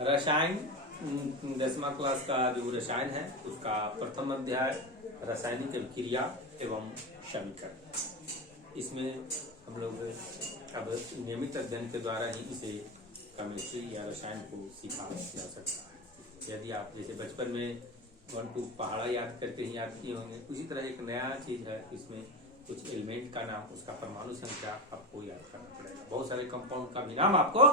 रसायन 10वीं क्लास का जो रसायन है उसका प्रथम अध्याय रासायनिक अभिक्रिया एवं समीकरण। इसमें हम लोग अब नियमित अध्ययन के द्वारा ही इसे केमिस्ट्री या रसायन को सीखा जा सकता है। यदि आप जैसे बचपन में 1 2 पहाड़ा याद करते ही याद किए होंगे, उसी तरह एक नया चीज है, इसमें कुछ एलिमेंट का नाम, उसका परमाणु संख्या आपको याद करना पड़ेगा। बहुत सारे कंपाउंड का भी नाम आपको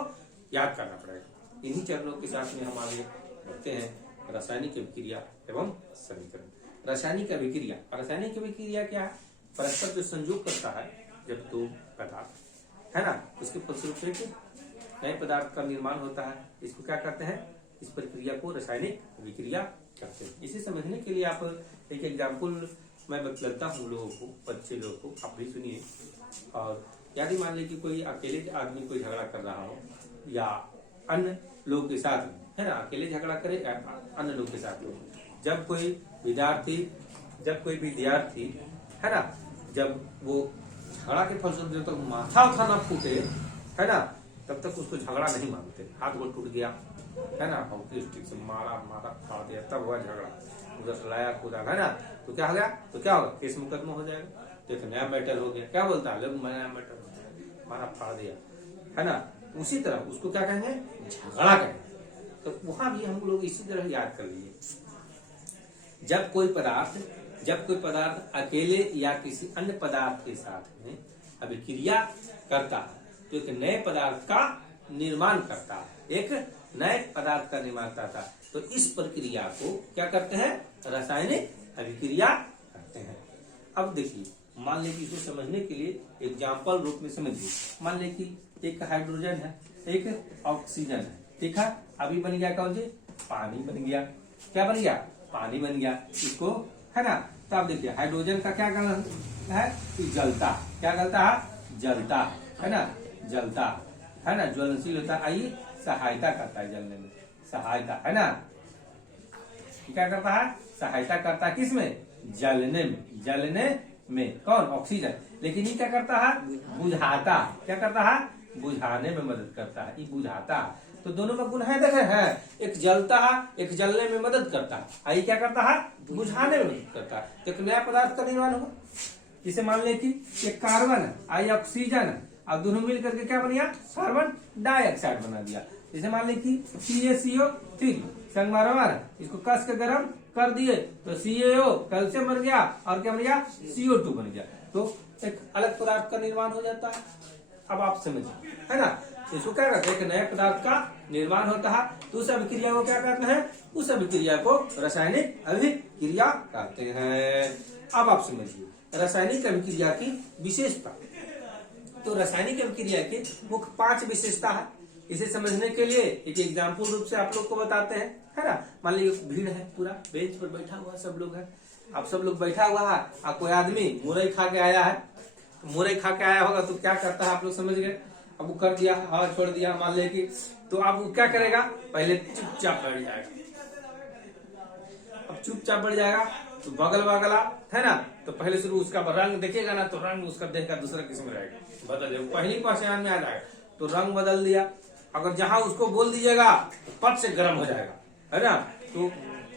याद करना पड़ेगा। इन्हीं चरणों के साथ में हम आगे बढ़ते हैं। रासायनिक अभिक्रिया एवं समीकरण। रासायनिक अभिक्रिया, रासायनिक अभिक्रिया क्या है? परस्पर जो संयोग करता है जब दो पदार्थ है ना, उसके फलस्वरूप एक नए पदार्थ का निर्माण होता है। इसको क्या करते हैं? इस प्रक्रिया को रासायनिक अभिक्रिया करते हैं। इसे समझने के लिए आप एक एग्जाम्पल मैं बतलाता हूँ लोगों को, बच्चे लोगों को, आप भी सुनिए। और यदि मान लीजिए कि कोई अकेले आदमी कोई झगड़ा कर रहा हो या अन्य लोग के साथ में, है ना, अकेले झगड़ा करे या अन्य लोग के साथ में, जब कोई विद्यार्थी है ना, जब वो झगड़ा के फलस्वरूप जब तक माथा उठा ना फूटे, है ना, तब तक उसको झगड़ा नहीं मानते। हाथ गोड़ टूट गया, है ना, हॉकी स्टिक से मारा फाड़ दिया, तब हुआ झगड़ा, उधर से लाया कूदा, है ना, तो क्या हो गया? तो क्या होगा? केस मुकदमा हो जाएगा। तो एक नया मैटर हो गया। क्या बोलता है लोग? नया मैटर हो गया, मारा फाड़ दिया, है ना। उसी तरह उसको क्या कहेंगे? झगड़ा कहेंगे। तो वहां भी हम लोग इसी तरह याद कर लीजिए। जब कोई पदार्थ अकेले या किसी अन्य पदार्थ के साथ में अभिक्रिया करता है तो एक नए पदार्थ का निर्माण करता है, एक नए पदार्थ का निर्माण करता है। तो इस प्रक्रिया को क्या करते हैं? रासायनिक अभिक्रिया करते हैं। अब देखिए, मान लीजिए इसको समझने के लिए एग्जाम्पल रूप में समझिए। मान लीजिए कि एक हाइड्रोजन है, एक ऑक्सीजन है, ठीक है। अभी बन गया कौन जी? पानी बन गया। क्या बन गया? पानी बन गया। इसको, है ना, तो आप देखिए हाइड्रोजन का क्या करना है कि जलता। क्या गलता है? जलता, है ना, जलता, है ना, ज्वलनशील होता है। आइए, सहायता करता है जलने में, सहायता, है ना। क्या करता है? सहायता करता है किसमें? जलने में। जलने में कौन? ऑक्सीजन। लेकिन ये क्या करता है? बुझाता। क्या करता है? बुझाने में मदद करता है। ये बुझाता है। तो दोनों का गुण है, देखे है, एक जलता है, एक जलने में मदद करता है। आई क्या करता है? बुझाने में मदद करता है। तो एक नया पदार्थ का निर्माण होगा। इसे मान ले कि एक कार्बन है, आई ऑक्सीजन है, अब दोनों मिल करके क्या बन गया? कार्बन डाइऑक्साइड बना दिया। इसे मान ले कि CaCO3 संगमरमर, इसको कस के गर्म कर दिए तो CaO कैल्शियम बन गया और क्या बन गया? CO2 बन गया। तो एक अलग पदार्थ का निर्माण हो जाता है। अब आप समझिए, है ना, इसको क्या करते हैं? एक नए पदार्थ का निर्माण होता है। तो उस अभिक्रिया को क्या कहते हैं? उस अभिक्रिया को रासायनिक अभिक्रिया कहते हैं। अब आप समझिए रासायनिक अभिक्रिया की विशेषता। तो रासायनिक अभिक्रिया की मुख्य 5 विशेषता है। इसे समझने के लिए एक एग्जाम्पल रूप से आप लोग को बताते हैं, है ना। मान लीजिए भीड़ है, पूरा बेंच पर बैठा हुआ सब लोग है। अब सब लोग बैठा हुआ है और कोई आदमी मुरई खा के आया है। मुरई खा के आया होगा तो क्या करता है? आप लोग समझ गए। अब वो कर दिया, हवा छोड़ दिया, मान ले कि, तो अब वो क्या करेगा? पहले चुपचाप बैठ जाएगा। अब चुपचाप बैठ जाएगा तो बगल वाला, है ना, तो पहले शुरू उसका रंग देखेगा ना, तो रंग उसका देख कर दूसरा किस्म रहेगा, बदल जाएगा। पहली पहचान में आ जाएगा तो रंग बदल दिया। अगर जहां उसको बोल दीजिएगा पट से गर्म हो जाएगा, है ना, तो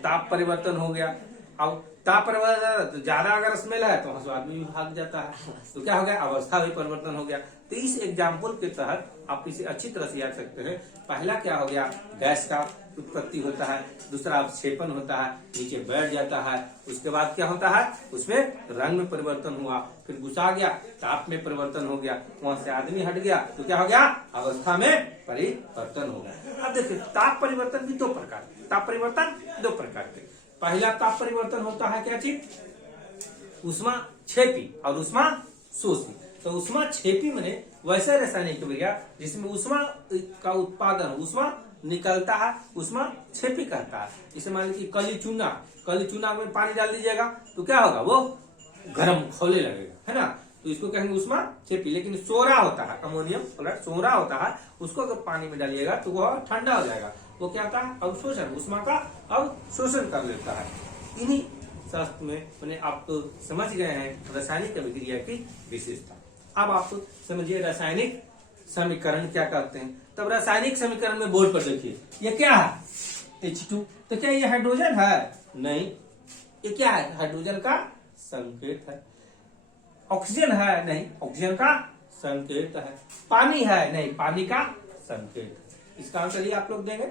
ताप परिवर्तन हो गया। अब ताप परिवर्तन तो ज्यादा अगर स्मेल है तो वहां आदमी भी भाग जाता है। तो क्या हो गया? अवस्था भी परिवर्तन हो गया। तो इस एग्जाम्पल के तहत आप इसे अच्छी तरह से याद सकते हैं। पहला क्या हो गया? गैस का उत्पत्ति होता है। दूसरा अवक्षेपण होता है, नीचे बैठ जाता है। उसके बाद क्या होता है? उसमें रंग में परिवर्तन हुआ, फिर गुस्सा गया, ताप में परिवर्तन हो गया, वहां से आदमी हट गया तो क्या हो गया? अवस्था में परिवर्तन हो गया। अब देखिए ताप परिवर्तन भी 2 प्रकार के। ताप परिवर्तन 2 प्रकार के। पहला ताप परिवर्तन होता है क्या चीज? ऊष्मा छेपी और ऊष्मा शोषी। तो ऊष्मा छेपी माने वैसे रासायनिक अभिक्रिया जिसमें ऊष्मा का उत्पादन, ऊष्मा निकलता है, ऊष्मा छेपी करता है। जैसे मान लीजिए कली चूना में पानी डाल दीजिएगा तो क्या होगा? वो गर्म खौले लगेगा, है ना। तो इसको कहेंगे ऊष्मा छेपी। लेकिन सोरा होता है, अमोनियम क्लोराइड सोरा होता है, उसको अगर पानी में डालिएगा तो वह ठंडा हो जाएगा। वो क्या होता है? अवशोषण, ऊष्मा का अवशोषण कर लेता है। इन्हीं शास्त्र में मैंने आप तो समझ गए हैं रासायनिक अभिक्रिया की विशेषता। अब आप समझिए रासायनिक समीकरण क्या कहते हैं। तब रासायनिक समीकरण में बोर्ड पर देखिए ये क्या है H2, तो क्या ये हाइड्रोजन है? नहीं, ये क्या है? हाइड्रोजन का संकेत है। ऑक्सीजन है? नहीं, ऑक्सीजन का संकेत है। पानी है? नहीं, पानी का संकेत है। इसका आंसर ये आप लोग देंगे।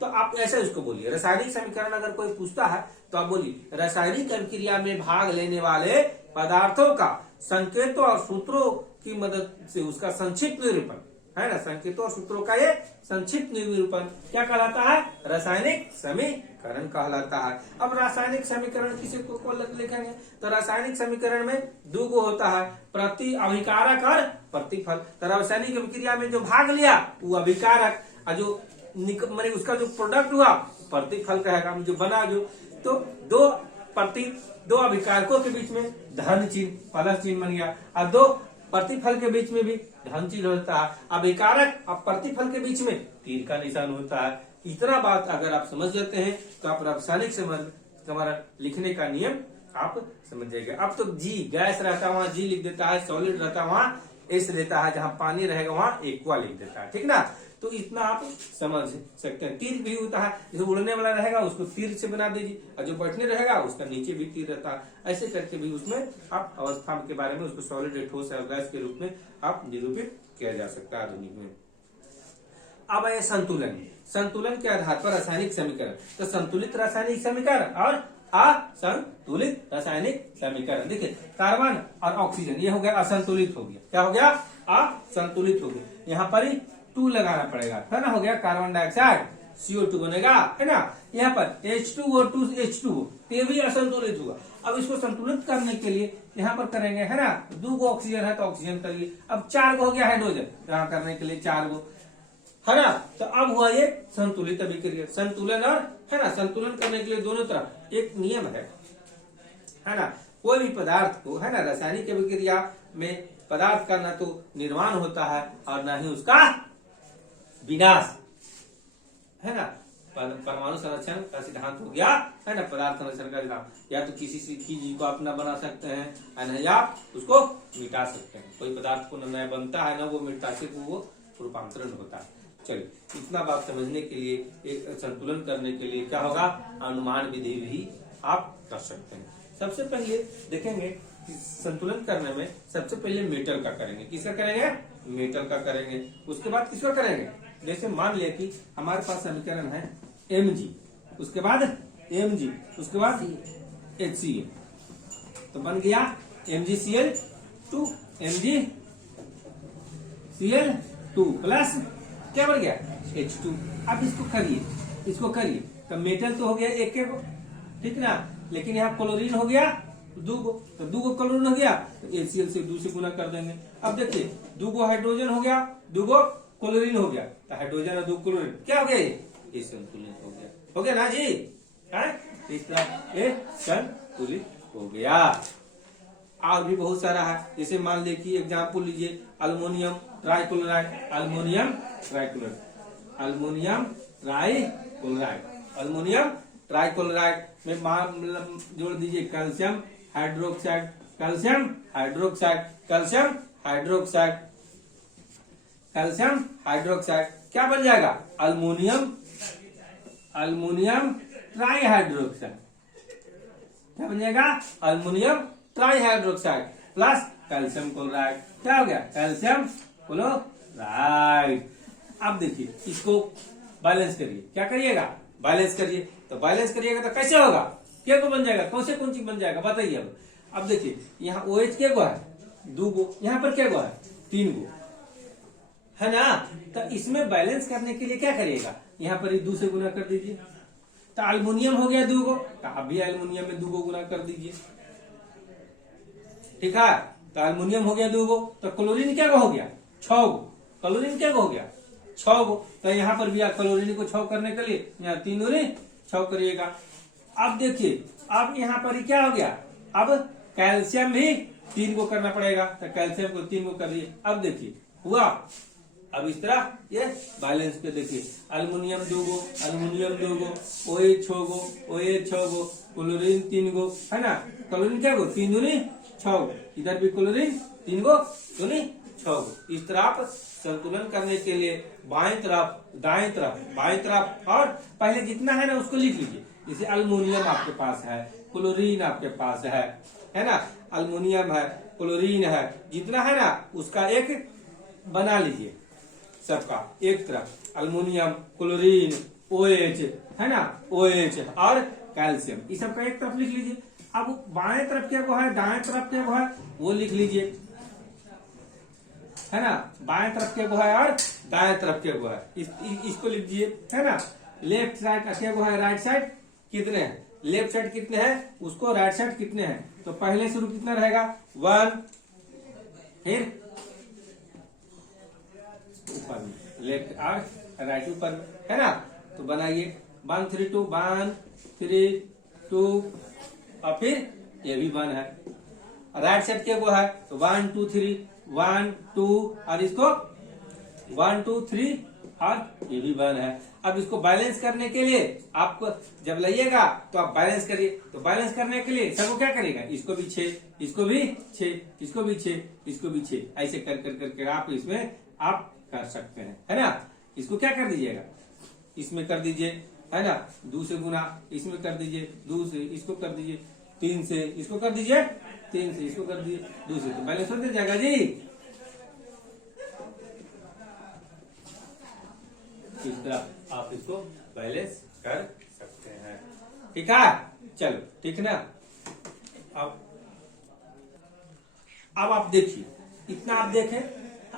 तो आप ऐसे उसको बोलिए, रासायनिक समीकरण अगर कोई पूछता है तो आप बोलिए रासायनिक अभिक्रिया में भाग लेने वाले पदार्थों का संकेतों और सूत्रों की मदद से उसका संक्षिप्त निरूपण है ना, संकेतों और सूत्रों का ये संक्षिप्त निरूपण क्या कहलाता है? रासायनिक समीकरण कहलाता है। अब रासायनिक समीकरण किसी को लिखेंगे तो रासायनिक समीकरण में दो गो होता है, प्रति अभिकारक और प्रतिफल। तो रासायनिक अभिक्रिया में जो भाग लिया वो अभिकारक, और जो मैंने उसका जो प्रोडक्ट हुआ प्रतिफल कहेगा, जो बना जो। तो दो अभिकारकों के बीच में धन चिन्ह प्लस चिन्ह बन गया, और दो प्रतिफल के बीच में भी धन चिन्ह होता है। अभिकारक और प्रतिफल के बीच में तीर का निशान होता है। इतना बात अगर आप समझ जाते हैं तो आप रासायनिक हमारा लिखने का नियम आप समझ जाएंगे। अब तो जी गैस रहता है वहां जी लिख देता है, सॉलिड रहता है वहां एस लेता है, जहां पानी रहेगा वहां एक्वा लिख देता है, ठीक ना। तो इतना आप समझ सकते हैं। तीर भी होता है, जो उड़ने वाला रहेगा उसको तीर से बना दीजिए, और जो बैठने रहेगा उसका नीचे भी तीर रहता है। ऐसे करके भी उसमें आप अवस्था के बारे में उसको सॉलिड ठोस या गैस के रूप में आप निरूपित किया जा सकता है आधुनिक में। अब है संतुलन। संतुलन के आधार पर रासायनिक समीकरण, तो संतुलित रासायनिक समीकरण और असंतुलित रासायनिक समीकरण। देखिए कार्बन और ऑक्सीजन ये हो गया असंतुलित हो गया, क्या हो गया? असंतुलित हो गया। यहाँ पर ही 2 लगाना पड़ेगा, है ना, हो गया कार्बन डाइऑक्साइड CO2 बनेगा, है ना। यहाँ पर H2O2 H2O, ये भी असंतुलित होगा। अब इसको संतुलित करने के लिए यहाँ पर करेंगे, है ना, 2 गो ऑक्सीजन है तो ऑक्सीजन करिए। अब 4 गो हो गया हाइड्रोजन, यहाँ करने के लिए 4 गो, है ना। तो अब हुआ ये संतुलित अभिक्रिया। संतुलन और, है ना, संतुलन करने के लिए दोनों तरफ एक नियम है ना। कोई भी पदार्थ को, है ना, रासायनिक अभिक्रिया में पदार्थ का न तो निर्माण होता है और न ही उसका विनाश, है ना। परमाणु संरक्षण का सिद्धांत हो गया, है ना, पदार्थ संरक्षण का सिद्धांत। या तो किसी चीज को आप न बना सकते हैं न आप उसको मिटा सकते हैं। कोई पदार्थ को न बनता है न वो मिटता, सिर्फ वो रूपांतरण होता है। चलिए इतना बात समझने के लिए, एक संतुलन करने के लिए क्या होगा, अनुमान विधि भी आप कर सकते हैं। सबसे पहले देखेंगे कि संतुलन करने में सबसे पहले मेटल का करेंगे। किसका करेंगे? मेटल का करेंगे। उसके बाद किसका करेंगे? जैसे मान लिया कि हमारे पास समीकरण है Mg, उसके बाद Mg, उसके बाद HCl, तो बन गया MgCl2 MgCl2 प्लस क्या बन गया? H2। अब इसको करिए तो मेटल तो हो गया एक को, ठीक ना, लेकिन यहाँ क्लोरीन हो गया 2 गो, तो 2 गो क्लोरीन हो गया तो HCl से 2 से गुना कर देंगे। अब देखिए 2 गो हाइड्रोजन हो गया, 2 गो क्लोरीन हो गया, तो हाइड्रोजन और 2 क्लोरीन क्या हो गया? ये संतुलित हो गया ना जी, है। इस तरह ये संतुलित हो गया। और भी बहुत सारा है, जैसे मान लीजिए एग्जाम्पल लीजिए अल्मोनियम ट्राइक्लोराइड, अल्मोनियम ट्राइक्लोराइड में जोड़ दीजिए कैल्शियम हाइड्रोक्साइड, कैल्शियम हाइड्रोक्साइड क्या बन जाएगा? Aluminium trihydroxide. क्या बन जाएगा? Aluminium trihydroxide plus calcium chloride. क्या हो गया? Calcium chloride. अब देखिए इसको बैलेंस करिए। क्या करिएगा? बैलेंस करिए। तो बैलेंस करिएगा तो कैसे होगा? क्या को बन जाएगा? कौन चीज बन जाएगा बताइए। अब देखिए यहाँ OH क्या गो है? 2 गो, यहाँ पर क्या गो है? 3 गो, है ना। तो इसमें बैलेंस करने के लिए क्या करिएगा? यहाँ पर 2 से गुना कर दीजिए। तो अल्मोनियम हो गया 2 गो, तो अब भी अल्मोनियम में 2 गो गुना कर दीजिए, ठीक है। तो अल्मोनियम हो गया 2 गो, तो क्लोरीन क्या हो गया? 6 गो। क्लोरीन क्या हो गया? 6 गो। तो यहाँ पर भी क्लोरीन को 6 करने के लिए यहाँ 3 दूनी 6 करिएगा। अब देखिए अब यहाँ पर क्या हो गया? अब कैल्शियम भी 3 को करना पड़ेगा, तो कैल्शियम को 3 को करिए। अब देखिए हुआ। अब इस तरह ये बैलेंस पे देखिए अल्मोनियम 2 गो, OH 6 गो, क्लोरीन 3 गो, है ना। क्लोरीन क्या गो? 3 दूनी 6 गो। इधर भी क्लोरीन 3 गो दूनी 6 गो। इस तरफ संतुलन करने के लिए बाएं तरफ, दाएं तरफ, बाएं तरफ, और पहले जितना है ना उसको लिख लीजिए। जैसे अल्युमिनियम आपके पास है, क्लोरीन आपके पास है ना, अल्युमिनियम है, क्लोरीन है, जितना है ना उसका एक बना लीजिए, सबका एक तरफ अल्युमिनियम, क्लोरीन, OH है ना, OH और कैल्शियम, इस सब का एक तरफ लिख लीजिए। अब बाएं तरफ क्या को है, दाएं तरफ क्या को है, वो लिख लीजिए, है ना, बाएं तरफ क्या को है और दाएं तरफ क्या को है, इसको लिख दीजिए, है ना। लेफ्ट साइड क्या को है, राइट साइड कितने हैं, लेफ्ट साइड कितने हैं, उसको राइट साइड कितने हैं, तो पहले शुरू कितना रहेगा 1, फिर ऊपर में लेफ्ट और राइट ऊपर में, है ना। तो बनाइए 1 3 2, 1 3 2, और फिर ये भी 1 है। राइट साइड क्या को है, तो 1 2 3, 1 2, और इसको 1 2 3, और ये भी 1 है। अब इसको बैलेंस करने के लिए आपको जब लाइएगा तो आप बैलेंस करिए। तो बैलेंस करने के लिए सबको क्या करेगा, इसको भी 6, इसको भी 6, इसको भी 6, इसको भी 6, ऐसे कर कर करके आप इसमें आप कर सकते हैं, है ना। इसको क्या कर दीजिएगा, इसमें कर दीजिए, है ना, 2 से गुना, इसमें कर दीजिए 2 से, इसको कर दीजिए 3 से, इसको कर दीजिए 3 से, इसको कर दीजिए 2 से, तो बैलेंस हो जाएगा जी। इस तरह आप इसको बैलेंस कर सकते हैं, ठीक है। चलो ठीक है ना। अब आप देखिए, इतना आप देखें,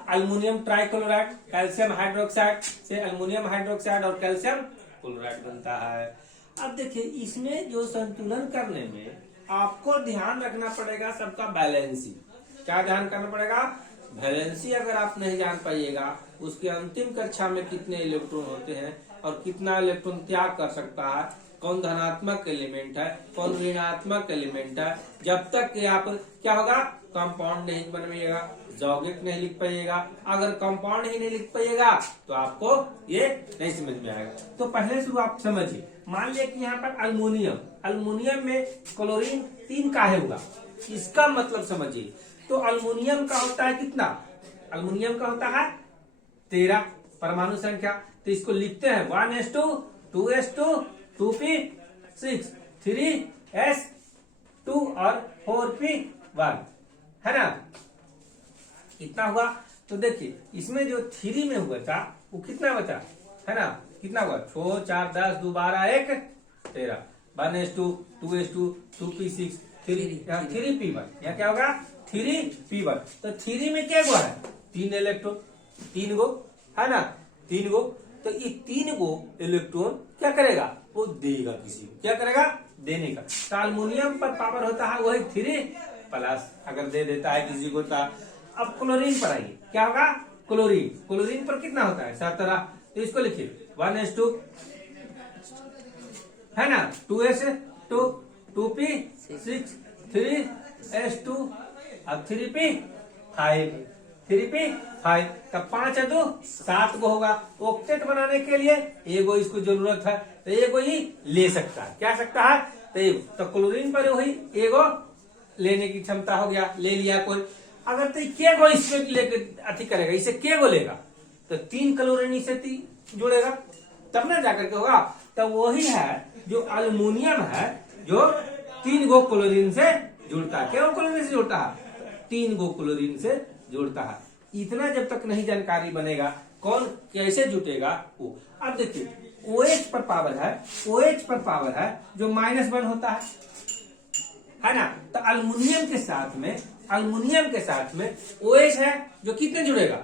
अल्युमिनियम ट्राइक्लोराइड, कैल्शियम हाइड्रोक्साइड से अल्युमिनियम हाइड्रोक्साइड और कैल्शियम क्लोराइड बनता है। अब देखिए, इसमें जो संतुलन करने में आपको ध्यान रखना पड़ेगा सबका बैलेंसी। क्या ध्यान करना पड़ेगा, बैलेंसी अगर आप नहीं जान पाइएगा, उसके अंतिम कक्षा में कितने इलेक्ट्रॉन होते हैं और कितना इलेक्ट्रॉन त्याग कर सकता है, कौन धनात्मक एलिमेंट है, कौन ऋणात्मक एलिमेंट है, जब तक कि आप क्या होगा, कंपाउंड नहीं बनवाइएगा, यौगिक नहीं लिख पाइएगा। अगर कंपाउंड ही नहीं लिख पाइएगा तो आपको ये नहीं समझ में आएगा। तो पहले शुरू आप समझिए, मान लिया कि यहाँ पर अल्युमिनियम, अल्युमिनियम में क्लोरीन 3 काहे होगा, इसका मतलब समझिए। तो अल्युमिनियम का होता है कितना, अल्युमिनियम का होता है 13 परमाणु संख्या। तो इसको लिखते हैं 1s2 2s2 2p6 3s2 और 4p1, है ना, कितना हुआ। तो देखिए, इसमें जो 3 में हुआ था वो कितना बचा, है ना, कितना हुआ, 6 4 10 2 12 1 13, 1s2 2s2 2p6 3p1, या क्या होगा 3p1। तो 3 में क्या हुआ है, 3 इलेक्ट्रॉन, 3 गो, है ना, 3 गो। तो ये 3 गो इलेक्ट्रॉन क्या करेगा, वो देगा किसी को, क्या करेगा, देने का। तो अल्युमिनियम पर पावर होता है वही 3+, अगर दे देता है किसी को। अब क्लोरीन पर आइए, क्या होगा, क्लोरीन, क्लोरीन पर कितना होता है 17। तो इसको लिखिए 1s2, है ना, 2s2 2p6 3s2 और 3p5, 3p5, तब 5 है 2 7 गो होगा। ऑक्टेट बनाने के लिए एगो इसको जरूरत है, तो एगो ही ले सकता है, क्या सकता है, तो क्लोरीन पर वही एगो लेने की क्षमता हो गया, ले लिया कोई। अगर तो के गो इसमें लेके अति करेगा, इसे के गो लेगा, तो 3 क्लोरीन इसे जुड़ेगा, तब ना जाकर के होगा। तो वही है जो अल्युमिनियम है, जो 3 गो क्लोरीन से जुड़ता है। क्यों क्लोरीन से जुड़ता है, 3 गो क्लोरीन से जुड़ता है। इतना जब तक नहीं जानकारी बनेगा कौन कैसे जुटेगा वो। अब देखिए, OH पर पावर है, OH पर पावर है जो -1 होता है ना। तो अल्युमिनियम के साथ में, अल्युमिनियम के साथ में OH है जो कितने जुड़ेगा,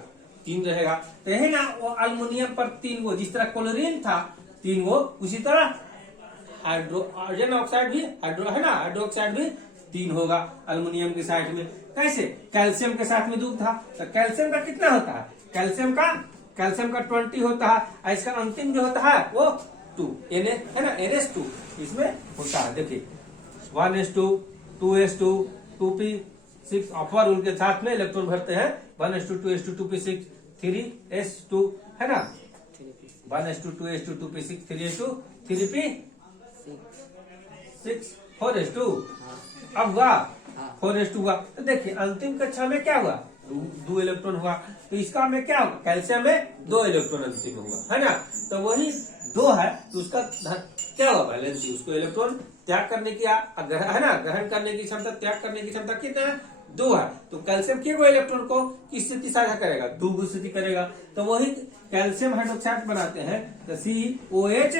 3 रहेगा। तो है ना, वो अल्युमिनियम पर 3 गो, जिस तरह क्लोरीन था 3 गो, उसी तरह हाइड्रोजन ऑक्साइड भी, है ना, हाइड्रोक्साइड भी 3 होगा अल्युमिनियम के साथ में। कैसे, कैल्शियम के साथ में 2 था, तो कैल्शियम का कितना होता है, कैल्शियम का 20 होता है, और इसका अंतिम जो होता है वो 2 है ना, NS2 इसमें होता है। देखिए 1s2 2s2 2p6 अपर उनके साथ में इलेक्ट्रॉन भरते हैं, 1s2 2s2 2p6 3s2, है ना, 1s2 2s2 2p6 3s2 3p6 4s2। अब हुआ 4s2 हुआ। तो देखिए, अंतिम कक्षा में क्या हुआ, दो इलेक्ट्रॉन हुआ, तो इसका में क्या होगा, कैल्शियम में 2 इलेक्ट्रॉन अंतिम हुआ, है ना। तो वही 2 है तो उसका क्या हुआ, वैलेंसी। उसको इलेक्ट्रॉन त्याग करने की है ना, ग्रहण करने की क्षमता, त्याग करने की क्षमता कितना है, 2 है। तो कैल्शियम के वो इलेक्ट्रॉन को किस स्थिति साझा करेगा, 2 स्थिति करेगा। तो वही कैल्शियम हाइड्रोक्साइड बनाते हैं तो COH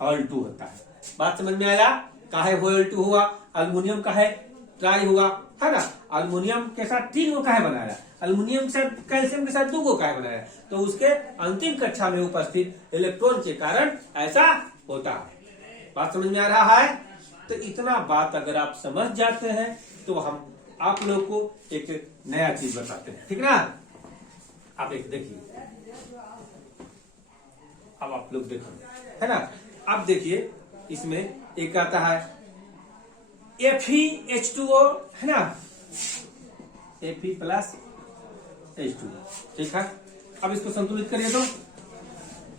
Al2 होता है। बात समझ में आया, काहे Al2 हुआ, अल्युमिनियम काहे ट्राई हुआ, है ना। अल्युमिनियम के साथ 3 को काहे बनाया, अल्युमिनियम के साथ कैल्शियम के साथ 2 को काहे बनाया, तो उसके अंतिम कक्षा में उपस्थित इलेक्ट्रॉन के कारण ऐसा होता है। बात समझ में आ रहा है। तो इतना बात अगर आप समझ जाते हैं तो हम आप लोग को एक नया चीज बताते हैं, ठीक ना। आप एक देखिए, अब आप लोग देखिए, है ना। अब देखिए इसमें एक आता है FeH2O, है ना, Fe प्लस H2O, ठीक है। अब इसको संतुलित करिए तो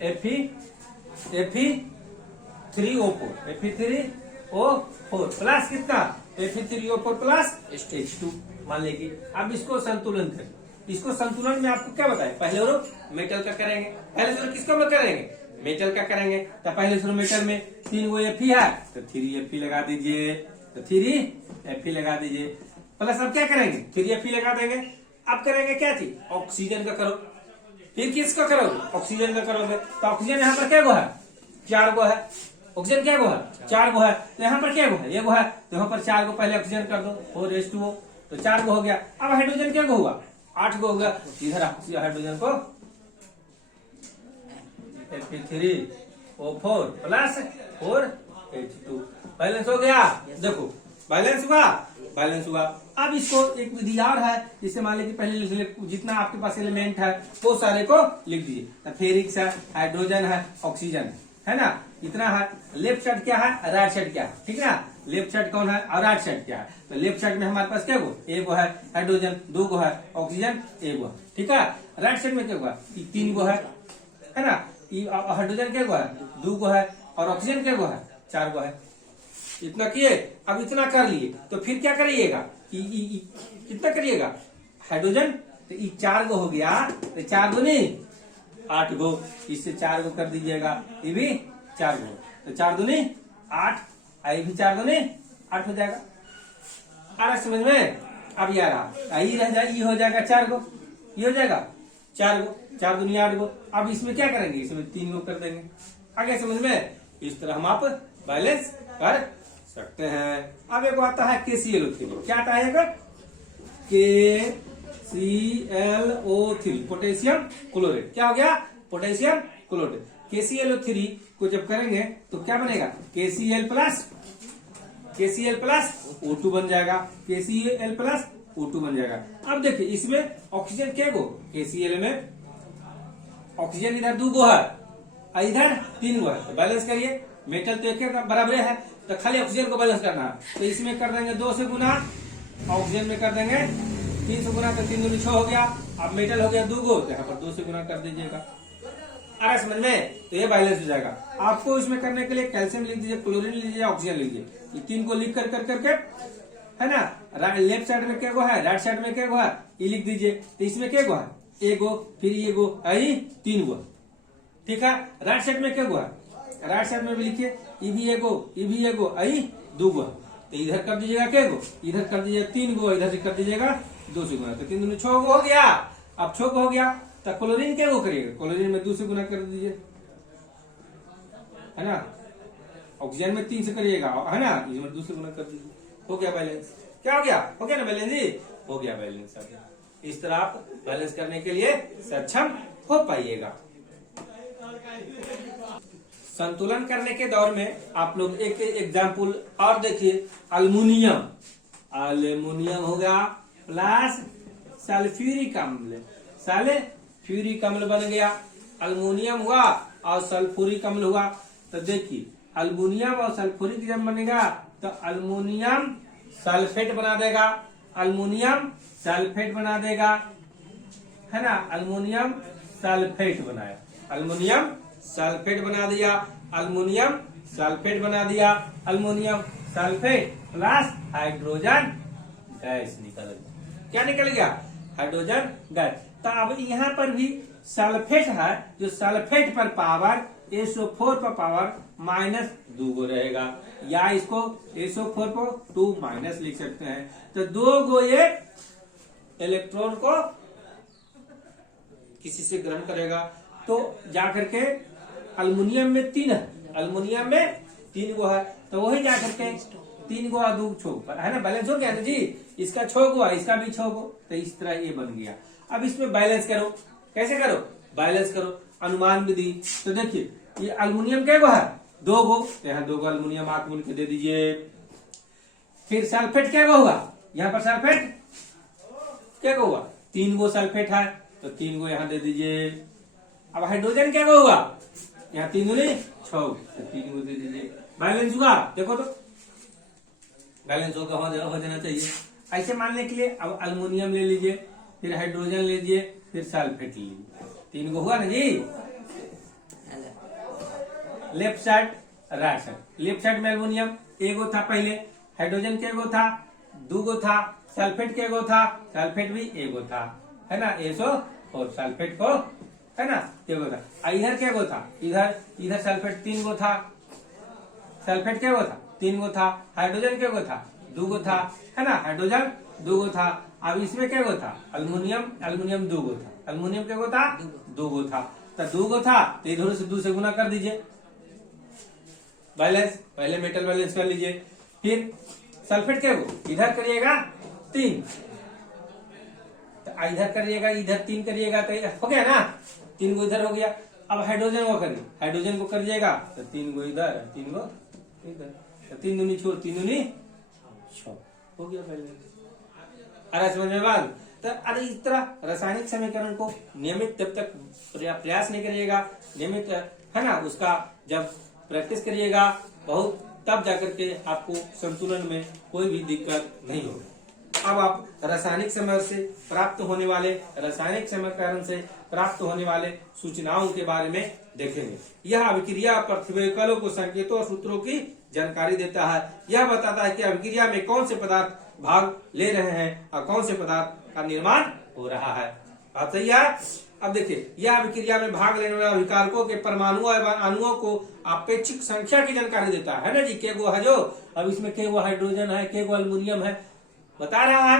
Fe3O4 प्लस कितना, Fe3O4 प्लस H2 मान लेगी। अब इसको संतुलन करें, इसको संतुलन में आपको क्या बताए, पहले और मेटल का करेंगे, पहले शुरू किसको हम करेंगे, मेटल का करेंगे। तो पहले शुरू मेटल में 3 वो Fe है तो 3 Fe लगा दीजिए, तो 3 Fe लगा दीजिए, प्लस अब क्या करेंगे, 3 Fe लगा देंगे। अब करेंगे क्या चीज, ऑक्सीजन का करो, फिर किसका करोगे, ऑक्सीजन का करोगे। तो ऑक्सीजन यहाँ पर क्या गो है, 4 गो है, ऑक्सीजन क्या गो है, 4 गो है। तो यहाँ पर क्या गो है, ये गो है, तो यहाँ पर 4 गो पहले ऑक्सीजन कर दो, 4H2O, तो 4 गो हो गया। अब हाइड्रोजन क्या गो हुआ, 8 गो हो गया। इधर हाइड्रोजन को Fe3O4 प्लस 4H2 बैलेंस हो गया। देखो बैलेंस हुआ, बैलेंस हुआ। अब इसको एक विधि और है, जिससे मान लीजिए पहले जितना आपके पास एलिमेंट है वो सारे को लिख दीजिए। तो फेरिक्स है, हाइड्रोजन है, ऑक्सीजन है ना, इतना है। लेफ्ट साइड क्या है, राइट साइड क्या है, ठीक है ना। लेफ्ट साइड कौन है और राइट साइड क्या है, तो लेफ्ट साइड में हमारे पास क्या गो, 1 गो है हाइड्रोजन, 2 गो है ऑक्सीजन, 1 गो है, ठीक है। राइट साइड में क्या गो है, 3 गो है ना। हाइड्रोजन क्या गो है, 2 गो है, और ऑक्सीजन क्या गो है, 4 गो है। इतना किए, अब इतना कर लिए तो फिर क्या करिएगा, कितना करिएगा, हाइड्रोजन तो 4 गो हो गया, तो 4 गो नहीं 8 गो, इससे 4 गो कर दीजिएगा, ये भी 4 गो, तो 4 दूनी 8, ये भी 4 दूनी 8 हो जाएगा। आ रहा समझ में, अब ये आ रहा, ये रह जाए, ये हो जाएगा 4 गो, ये हो जाएगा 4 गो, 4 दूनी 8 गो। अब इसमें क्या करेंगे, इसमें 3 गो कर देंगे। आगे समझ में, इस तरह हम आप बैलेंस कर सकते हैं। अब एक आता है KClO3, क्या आता है, KClO3 पोटेशियम क्लोराइड, क्या हो गया, पोटेशियम क्लोराइड। KClO3 को जब करेंगे तो क्या बनेगा, KCl प्लस O2 बन जाएगा, KCl प्लस O2 बन जाएगा। अब देखिए इसमें ऑक्सीजन क्या गो, KCl में ऑक्सीजन इधर 2 गो है, इधर 3 गो है, तो बैलेंस करिए। मेटल तो एक बराबर है, तो खाली ऑक्सीजन को बैलेंस करना है, तो इसमें कर देंगे 2 से गुना, ऑक्सीजन में कर देंगे 3 से गुना, तो 3 दूनी 6 हो गया। अब मेटल हो गया 2 गो, तो यहाँ पर 2 से गुना कर दीजिएगा। आ समझ में, तो ये बैलेंस हो जाएगा। आपको इसमें करने के लिए कैल्शियम लिख दीजिए, क्लोरीन लीजिए, ऑक्सीजन लीजिए, ये 3 को लिख कर करके, है ना। लेफ्ट साइड में क्या गो है, राइट साइड में क्या गो है, ये लिख दीजिए। तो इसमें क्या गो है, 1 गो, फिर ये गो, 3 गो, ठीक है। राइट साइड में क्या गो है, राइट साइड में भी लिखिए, ये भी 1 गो, ये भी 1 गो, 2 गो। तो इधर कर दीजिएगा क्या गो, इधर कर दीजिएगा 3 गो, इधर से कर दीजिएगा 2 से गुना, तो 3 दूनी 6 गो हो गया। अब 6 गो हो गया, तो क्लोरीन क्या गो करिएगा, क्लोरीन में 2 से गुना कर दीजिए, है ना। ऑक्सीजन में 3 से करिएगा, है ना, इसमें 2 से गुना कर दीजिए, हो गया बैलेंस। क्या हो गया, हो गया ना बैलेंस जी, हो गया बैलेंस। इस तरह आप बैलेंस करने के लिए सक्षम हो पाइएगा। संतुलन करने के दौर में आप लोग एक एग्जाम्पल और देखिए, अल्युमिनियम, अल्युमिनियम हो गया प्लस सल्फ्यूरिक अम्ल, सल्फ्यूरिक अम्ल बन गया। अल्युमिनियम हुआ और सल्फ्यूरिक अम्ल हुआ, तो देखिए अल्युमिनियम और सल्फ्यूरिक जब बनेगा तो अल्युमिनियम सल्फेट बना देगा, अल्युमिनियम सल्फेट बना देगा, है ना। अल्युमिनियम सल्फेट बनाया, अल्युमिनियम सल्फेट बना दिया, अल्युमिनियम सल्फेट बना दिया, aluminium sulphate plus hydrogen gas निकल गया। क्या निकल गया, हाइड्रोजन गैस। तो अब यहाँ पर भी सल्फेट है, जो सल्फेट पर पावर SO4 पर पावर -2 रहेगा, या इसको SO4 को 2- लिख सकते हैं। तो 2 ये इलेक्ट्रॉन को किसी से ग्रहण करेगा, तो जाकर के अल्युमिनियम में 3 है, अल्युमिनियम में 3 गो है, तो वही जाकर के 3 गो 2 6 पर है ना, बैलेंस हो गया ना जी। इसका 6 गो है, इसका भी 6 गो, तो इस तरह ये बन गया। अब इसमें बैलेंस करो, कैसे करो, बैलेंस करो अनुमान विधि। तो देखिए ये अल्युमिनियम क्या गो है, 2 गो, यहाँ 2 गो अल्युमिनियम आप मिल के दे दीजिए। फिर सल्फेट क्या गो हुआ, यहाँ पर सल्फेट क्या गो हुआ, 3 गो सल्फेट है, तो 3 गो यहाँ दे दीजिए। अब हाइड्रोजन क्या गो हुआ, यहाँ 3 दूनी 6, तो 3 गो दे दीजिए। बैलेंस हुआ, देखो तो बैलेंस होगा, हो जाना चाहिए। ऐसे मानने के लिए अब अल्युमिनियम ले लीजिए, फिर हाइड्रोजन ले लीजिए, फिर सल्फेट ले लीजिए, 3 गो हुआ ना जी। Left side right side, left side में अल्युमिनियम 1 गो था पहले, हाइड्रोजन के गो था 2 गो था, सल्फेट के गो था, सल्फेट भी 1 गो था, है ना, SO4 सल्फेट को, है ना, 1 गो था। इधर क्या गो था, इधर सल्फेट 3 गो था, सल्फेट क्या गो था 3 गो था, हाइड्रोजन क्या गो था 2 गो था, है ना, हाइड्रोजन 2 गो था। अब इसमें क्या गो था, अल्युमिनियम 2 गो था, अल्युमिनियम क्या गो था 2 गो था, तो 2 गो था, तो इधर से 2 से गुना कर दीजिए, बैलेंस, पहले मेटल बैलेंस कर लीजिए। फिर सल्फेट क्या गो, इधर करिएगा 3, तो इधर करिएगा, इधर 3 करिएगा, तो हो गया ना, 3 गो इधर हो गया। अब हाइड्रोजन को करिए, हाइड्रोजन को करिएगा, तो 3 गो इधर, 3 गो इधर, तो 3 दूनी 6, 3 दूनी 6 हो गया बैलेंस। अरे समझ में बात। तो अरे इस तरह रासायनिक समीकरण को नियमित जब तक प्रयास नहीं करिएगा, नियमित है ना, उसका जब प्रैक्टिस करिएगा बहुत, तब जाकर के आपको संतुलन में कोई भी दिक्कत नहीं होगी। अब आप रासायनिक समीकरण से प्राप्त होने वाले, रासायनिक समीकरण से प्राप्त होने वाले सूचनाओं के बारे में देखेंगे। यह अभिक्रिया प्रतिवेकलों को संकेतों और सूत्रों की जानकारी देता है। यह बताता है कि अभिक्रिया में कौन से पदार्थ भाग ले रहे हैं और कौन से पदार्थ का निर्माण हो रहा है। बात सही है। अब देखिए, यह अभिक्रिया में भाग लेने वाले अभिकारकों के परमाणुओं एवं अणुओं को अपेक्षिक संख्या की जानकारी देता है ना जी। के गो है जो, अब इसमें के गो हाइड्रोजन है, के गो अल्युमिनियम है, बता रहा है।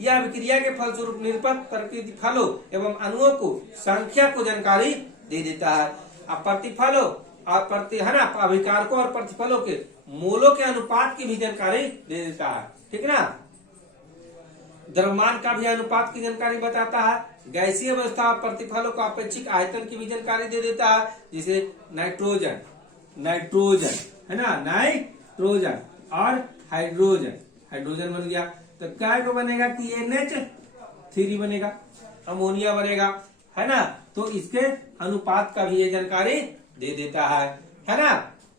यह अभिक्रिया के फलस्वरूप निरपत प्रतिफलों एवं अणुओं को संख्या को जानकारी दे देता है। अब प्रतिफलों और है ना, अभिकारकों और प्रतिफलों के मोलों के अनुपात की भी जानकारी दे देता है, ठीक है ना। द्रव्यमान का भी अनुपात की जानकारी बताता है। गैसीय अवस्था और प्रतिफलों का अपेक्षिक आयतन की भी जानकारी दे देता है, जिसे नाइट्रोजन है ना, नाइट्रोजन और हाइड्रोजन बन गया, तो क्या को बनेगा कि NH3 बनेगा, अमोनिया बनेगा, है ना। तो इसके अनुपात का भी ये जानकारी दे देता है ना।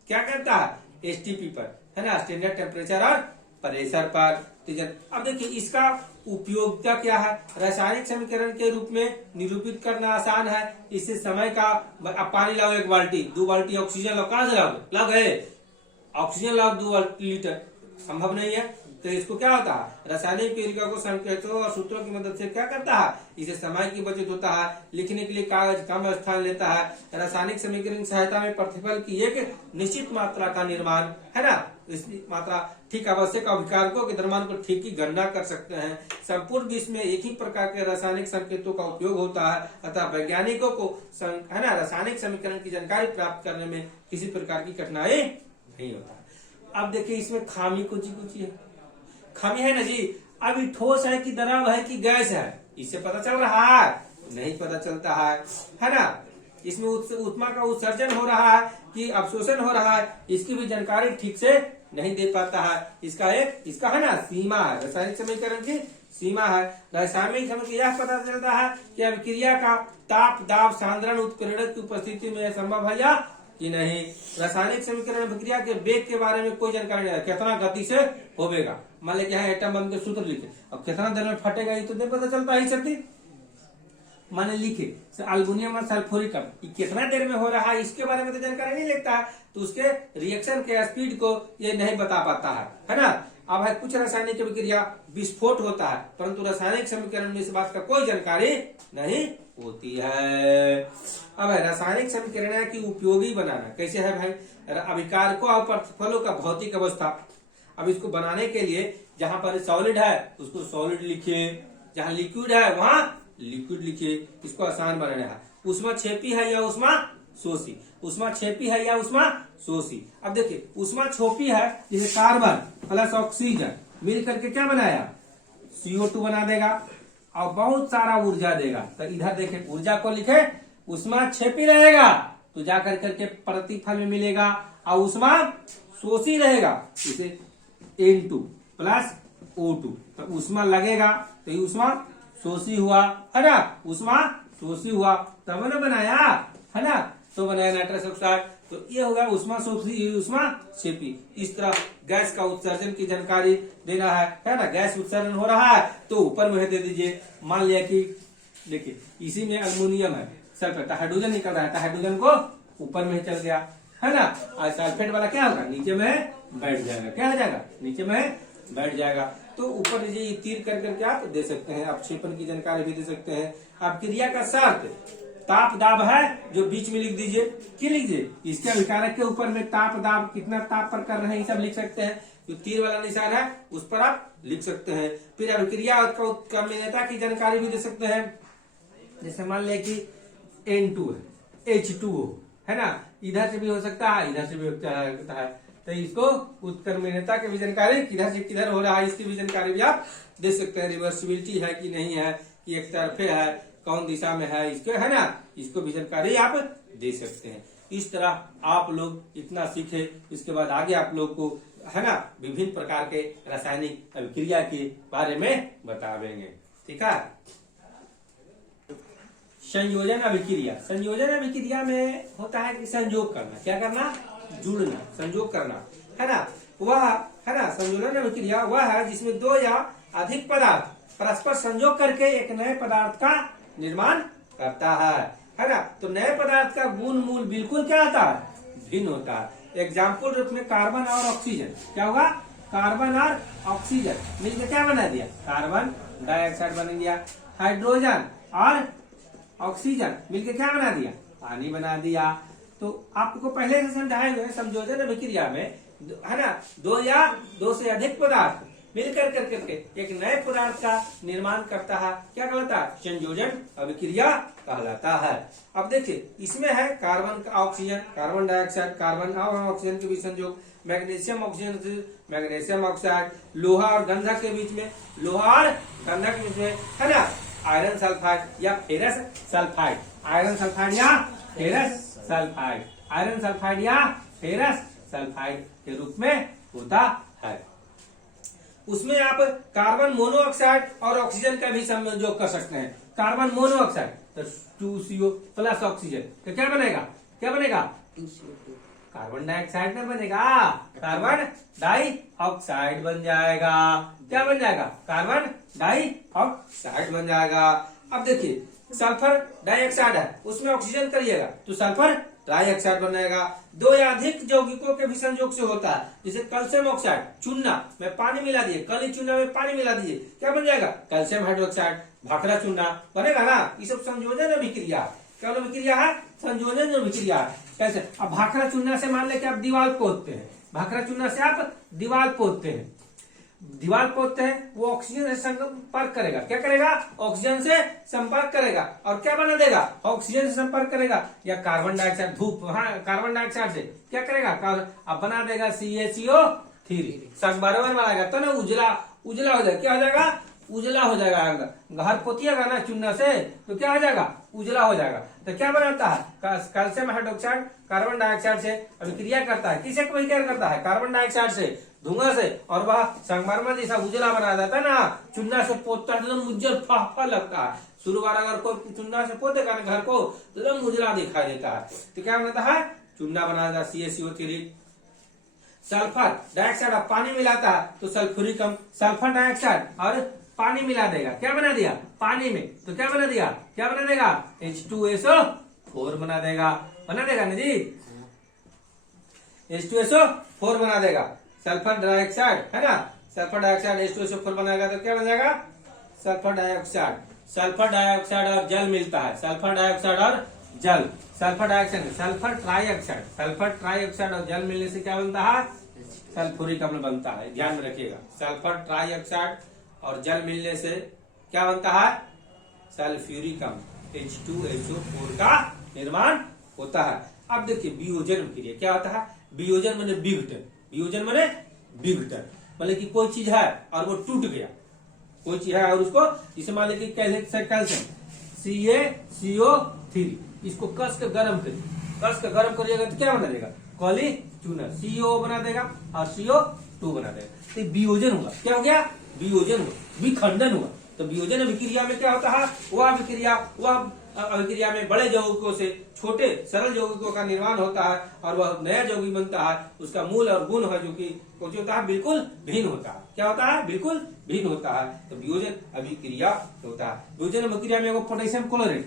क्या करता है, STP पर, है ना, स्टैंडर्ड टेम्परेचर और प्रेशर पर। अब देखिए इसका उपयोगिता क्या है। रासायनिक समीकरण के रूप में निरूपित करना आसान है। इससे समय का, अब पानी लाओ 1 बाल्टी, 2 बाल्टी ऑक्सीजन लाओ, कहां से लाओगे, लग है ऑक्सीजन लाओ 2 लीटर, संभव नहीं है। तो इसको क्या होता है, रासायनिक क्रिया को संकेतों और सूत्रों की मदद से क्या करता है, इसे समय की बचत होता है। लिखने के लिए कागज कम स्थान लेता है। रासायनिक समीकरण की सहायता में प्रतिफल की एक निश्चित मात्रा का निर्माण, है ना, इस मात्रा ठीक आवश्यक अभिकारकों के द्रव्यमान को ठीक की गणना कर सकते हैं। संपूर्ण विश्व में एक ही प्रकार के रासायनिक संकेतों का उपयोग होता है, अतः वैज्ञानिकों को है ना, रासायनिक समीकरण की जानकारी प्राप्त करने में किसी प्रकार की कठिनाई नहीं होता। अब देखिए इसमें खामी कुछ है, खामी है ना जी। अभी ठोस है कि द्रव है कि गैस है, इससे पता चल रहा है, नहीं पता चलता है ना। इसमें ऊष्मा का उत्सर्जन हो रहा है कि अवशोषण हो रहा है, इसकी भी जानकारी ठीक से नहीं दे पाता है। इसका है ना सीमा है, रासायनिक समीकरण की सीमा है। रासायनिक समीकरण यह पता चलता है कि अभिक्रिया का ताप, दाब, सांद्रण, उत्प्रेरक की उपस्थिति में संभव है या कि नहीं। रासायनिक समीकरण अभिक्रिया के वेग के बारे में कोई जानकारी नहीं है, कितना गति से होगा। मान लिया एटम बम के सूत्र लिखे, अब कितना देर में फटेगा ये तो नहीं पता चलता है शक्ति। माने लिखे अल्युमिनियम और सल्फ्यूरिक एसिड कितना देर में हो रहा है, इसके बारे में तो जानकारी नहीं लेता है, तो उसके रिएक्शन के स्पीड को ये नहीं बता पाता है ना। अब है कुछ रासायनिक अभिक्रिया विस्फोट होता है, परंतु रासायनिक समीकरण में इस बात का कोई जानकारी नहीं होती है। अब है रासायनिक समीकरण की उपयोगी बनाना। कैसे है भाई? अभिकारकों और प्रतिफलों का भौतिक अवस्था। अब इसको बनाने के लिए जहां पर सॉलिड है उसको सॉलिड लिखिए, जहां लिक्विड है वहां लिक्विड लिखिए, इसको आसान बनाना है। उष्मा छेपी है या उष्मा शोषी, उष्मा छेपी है या उष्मा शोषी। अब देखिए उष्मा छोपी है, जैसे कार्बन प्लस ऑक्सीजन मिल करके क्या बनाया? CO2 बना देगा और बहुत सारा ऊर्जा देगा। तो इधर देखे ऊर्जा को लिखे, उष्मा छेपी रहेगा तो जाकर करके प्रतिफल में मिलेगा, और उष्मा शोषी रहेगा इसे N2 प्लस O2, तो उष्मा लगेगा तो ये उष्मा शोषी हुआ, है ना? उष्मा शोषी हुआ तब ना बनाया, है ना? तो बनाया नाइट्रस ऑक्साइड। तो ये होगा उष्मा शोषी, उष्मा छेपी। इस तरह गैस का उत्सर्जन की जानकारी देना है ना? गैस उत्सर्जन हो रहा है तो ऊपर में दे दीजिए। मान लिया कि देखिए इसी में अल्मोनियम है, सल्फेट, हाइड्रोजन निकल रहा है, तो हाइड्रोजन को ऊपर में चल गया, है ना? और सल्फेट वाला क्या होगा? नीचे में बैठ जाएगा। क्या हो जाएगा? नीचे में बैठ जाएगा। तो ऊपर ये तीर कर करके आप दे सकते हैं, अपक्षेपण की जानकारी भी दे सकते हैं। अब क्रिया का शर्त ताप दाब है जो बीच में लिख दीजिए। क्यों लिख दीजिए? इसके अभिकारक के ऊपर में ताप दाब कितना ताप पर कर रहे हैं ये सब लिख सकते हैं। जो तीर वाला निशान है उस पर आप लिख सकते हैं। फिर अभिक्रिया और उत्क्रमणीयता की जानकारी भी दे सकते हैं। जैसे मान लिया कि N2 है, H2O, है ना? इधर से भी हो सकता है, इधर से भी हो सकता है। तो इसको उत्क्रमणीयता की भी जानकारी, किधर से किधर हो रहा है इसकी भी जानकारी भी आप दे सकते हैं। रिवर्सिबिलिटी है कि नहीं है, कि एक तरफे है, कौन दिशा में है, इसके, है ना? इसको भी जानकारी आप दे सकते हैं। इस तरह आप लोग इतना सीखे, इसके बाद आगे आप लोग को, है ना, विभिन्न प्रकार के रासायनिक अभिक्रिया के बारे में बतावेंगे। ठीक है? संयोजन अभिक्रिया। संयोजन अभिक्रिया में होता है कि संयोग करना। क्या करना? जुड़ना, संयोग करना, है ना? वह, है ना, संयोजन अभिक्रिया वह है जिसमें दो या अधिक पदार्थ परस्पर संयोग करके एक नए पदार्थ का निर्माण करता है ना? तो नए पदार्थ का गुण मूल बिल्कुल क्या होता है? भिन्न होता है। एग्जाम्पल रूप में कार्बन और ऑक्सीजन, क्या होगा? कार्बन और ऑक्सीजन मिलकर क्या बना दिया? कार्बन डाइऑक्साइड बन गया। हाइड्रोजन और ऑक्सीजन मिलकर क्या बना दिया? पानी बना दिया। तो आपको पहले से समझाए हुए संयोजन अभिक्रिया में, है ना, दो या दो से अधिक पदार्थ मिलकर करके एक नए पदार्थ का निर्माण करता है। क्या कहलाता है? संयोजन अभिक्रिया कहलाता है। अब देखिए इसमें है कार्बन का ऑक्सीजन, कार्बन डाइऑक्साइड, कार्बन और ऑक्सीजन के बीच संयोग, मैग्नीशियम ऑक्सीजन से मैग्नीशियम ऑक्साइड, लोहा और गंधक के बीच में, लोहा और गंधक के बीच में, है ना, आयरन सल्फाइड या फेरस सल्फाइड, आयरन सल्फाइड या फेरस सल्फाइड, आयरन सल्फाइड या फेरस सल्फाइड के रूप में होता है। उसमें आप कार्बन मोनोऑक्साइड और ऑक्सीजन का भी संयोग कर सकते हैं। कार्बन मोनोऑक्साइड तो 2CO प्लस ऑक्सीजन तो क्या बनेगा? क्या बनेगा? 2CO2। कार्बन डाइऑक्साइड में बनेगा कार्बन डाइऑक्साइड बन जाएगा। क्या बन जाएगा? कार्बन डाइऑक्साइड बन जाएगा। अब देखिए सल्फर डाइऑक्साइड है, उसमें ऑक्सीजन करिएगा तो सल्फर डाइऑक्साइड बनेगा। दो या अधिक यौगिकों के भी संयोग से होता है। जैसे कैल्शियम ऑक्साइड, चूना में पानी मिला दिए, कली चूना में पानी मिला दीजिए, क्या बन जाएगा? Calcium hydroxide. भाखड़ा चूना बनेगा ना? ये सब संयोजन अभिक्रिया। क्या अभिक्रिया है? संयोजन अभिक्रिया। कैसे? अब भाखड़ा चूना से मान ले कि आप दीवार पोतते हैं, भाखड़ा चूना से आप दीवार पोतते हैं, दीवार पोतते हैं, वो ऑक्सीजन से संपर्क करेगा। क्या करेगा? ऑक्सीजन से संपर्क करेगा और क्या बना देगा? ऑक्सीजन से संपर्क करेगा। या कार्बन डाइऑक्साइड, धूप, हाँ, कार्बन डाइऑक्साइड से क्या करेगा? अब बना देगा CaCO3, संगमरमर बनाएगा तो ना उजला उजला हो जाएगा। क्या हो जाएगा? उजला हो जाएगा। घर पोतिएगा ना चूना से तो क्या हो जाएगा? उजला हो जाएगा। तो क्या बनाता है? कैल्शियम हाइड्रोक्साइड कार्बन डाइऑक्साइड से अभिक्रिया करता है। किसे अभिक्रिया करता है? कार्बन डाइऑक्साइड से, धुआं से, और वह संगमरमर जैसा उजला बना देता है ना। चूना से पोतता है एकदम उज्जल फा लगता है। शुरू बार अगर कोई चूना से पोतेगा ना घर को तो एकदम उजला दिखाई देता है। तो क्या बनाता है? चूना बना देता है CaCO3। सल्फर डाइऑक्साइड अब पानी मिलाता है तो सल्फ्यूरिक अम्ल, सल्फर डाइऑक्साइड और पानी मिला देगा। क्या बना दिया? पानी में तो क्या बना दिया? क्या बना देगा? H2SO4 बना देगा। बना देगा ना जी? H2SO4 बना देगा। सल्फर डाइऑक्साइड, है ना, सल्फर डाइऑक्साइड H2SO4 बनाएगा तो क्या बन जाएगा? Sulphur dioxide. सल्फर डाइऑक्साइड और जल मिलता है, सल्फर डाइऑक्साइड और जल, sulphur dioxide, sulphur trioxide, sulphur trioxide और जल मिलने से क्या बनता है? सल्फ्यूरिक अम्ल बनता है। ध्यान में रखिएगा, सल्फर ट्राइऑक्साइड और जल मिलने से क्या बनता है? सल्फ्यूरिक अम्ल H2SO4 का निर्माण होता है। अब देखिए वियोजन क्रिया क्या होता है? वियोजन माने विघटन, वियोजन माने विघटन, मतलब कि कोई चीज है और वो टूट गया, कोई चीज है और उसको, इसे मान लीजिए कैल्शियम CaCO3, इसको कस के गर्म करिए, कस के गर्म करिएगा तो क्या बना देगा? कॉलीच्यूनर, CO बना देगा और CO2 बना देगा, तो वियोजन हुआ। क्या हो गया? वियोजन हुआ, विखंडन हुआ। तो वियोजन अभिक्रिया में क्या होता है? वह अभिक्रिया में बड़े यौगिकों से छोटे सरल यौगिकों का निर्माण होता है और वह नया यौगिक बनता है। उसका मूल और गुण है जो कि होता है बिल्कुल भिन्न होता है। क्या होता है? बिल्कुल भिन्न होता है। तो वियोजन अभिक्रिया होता है। वियोजन अभिक्रिया में वो पोटेशियम क्लोराइड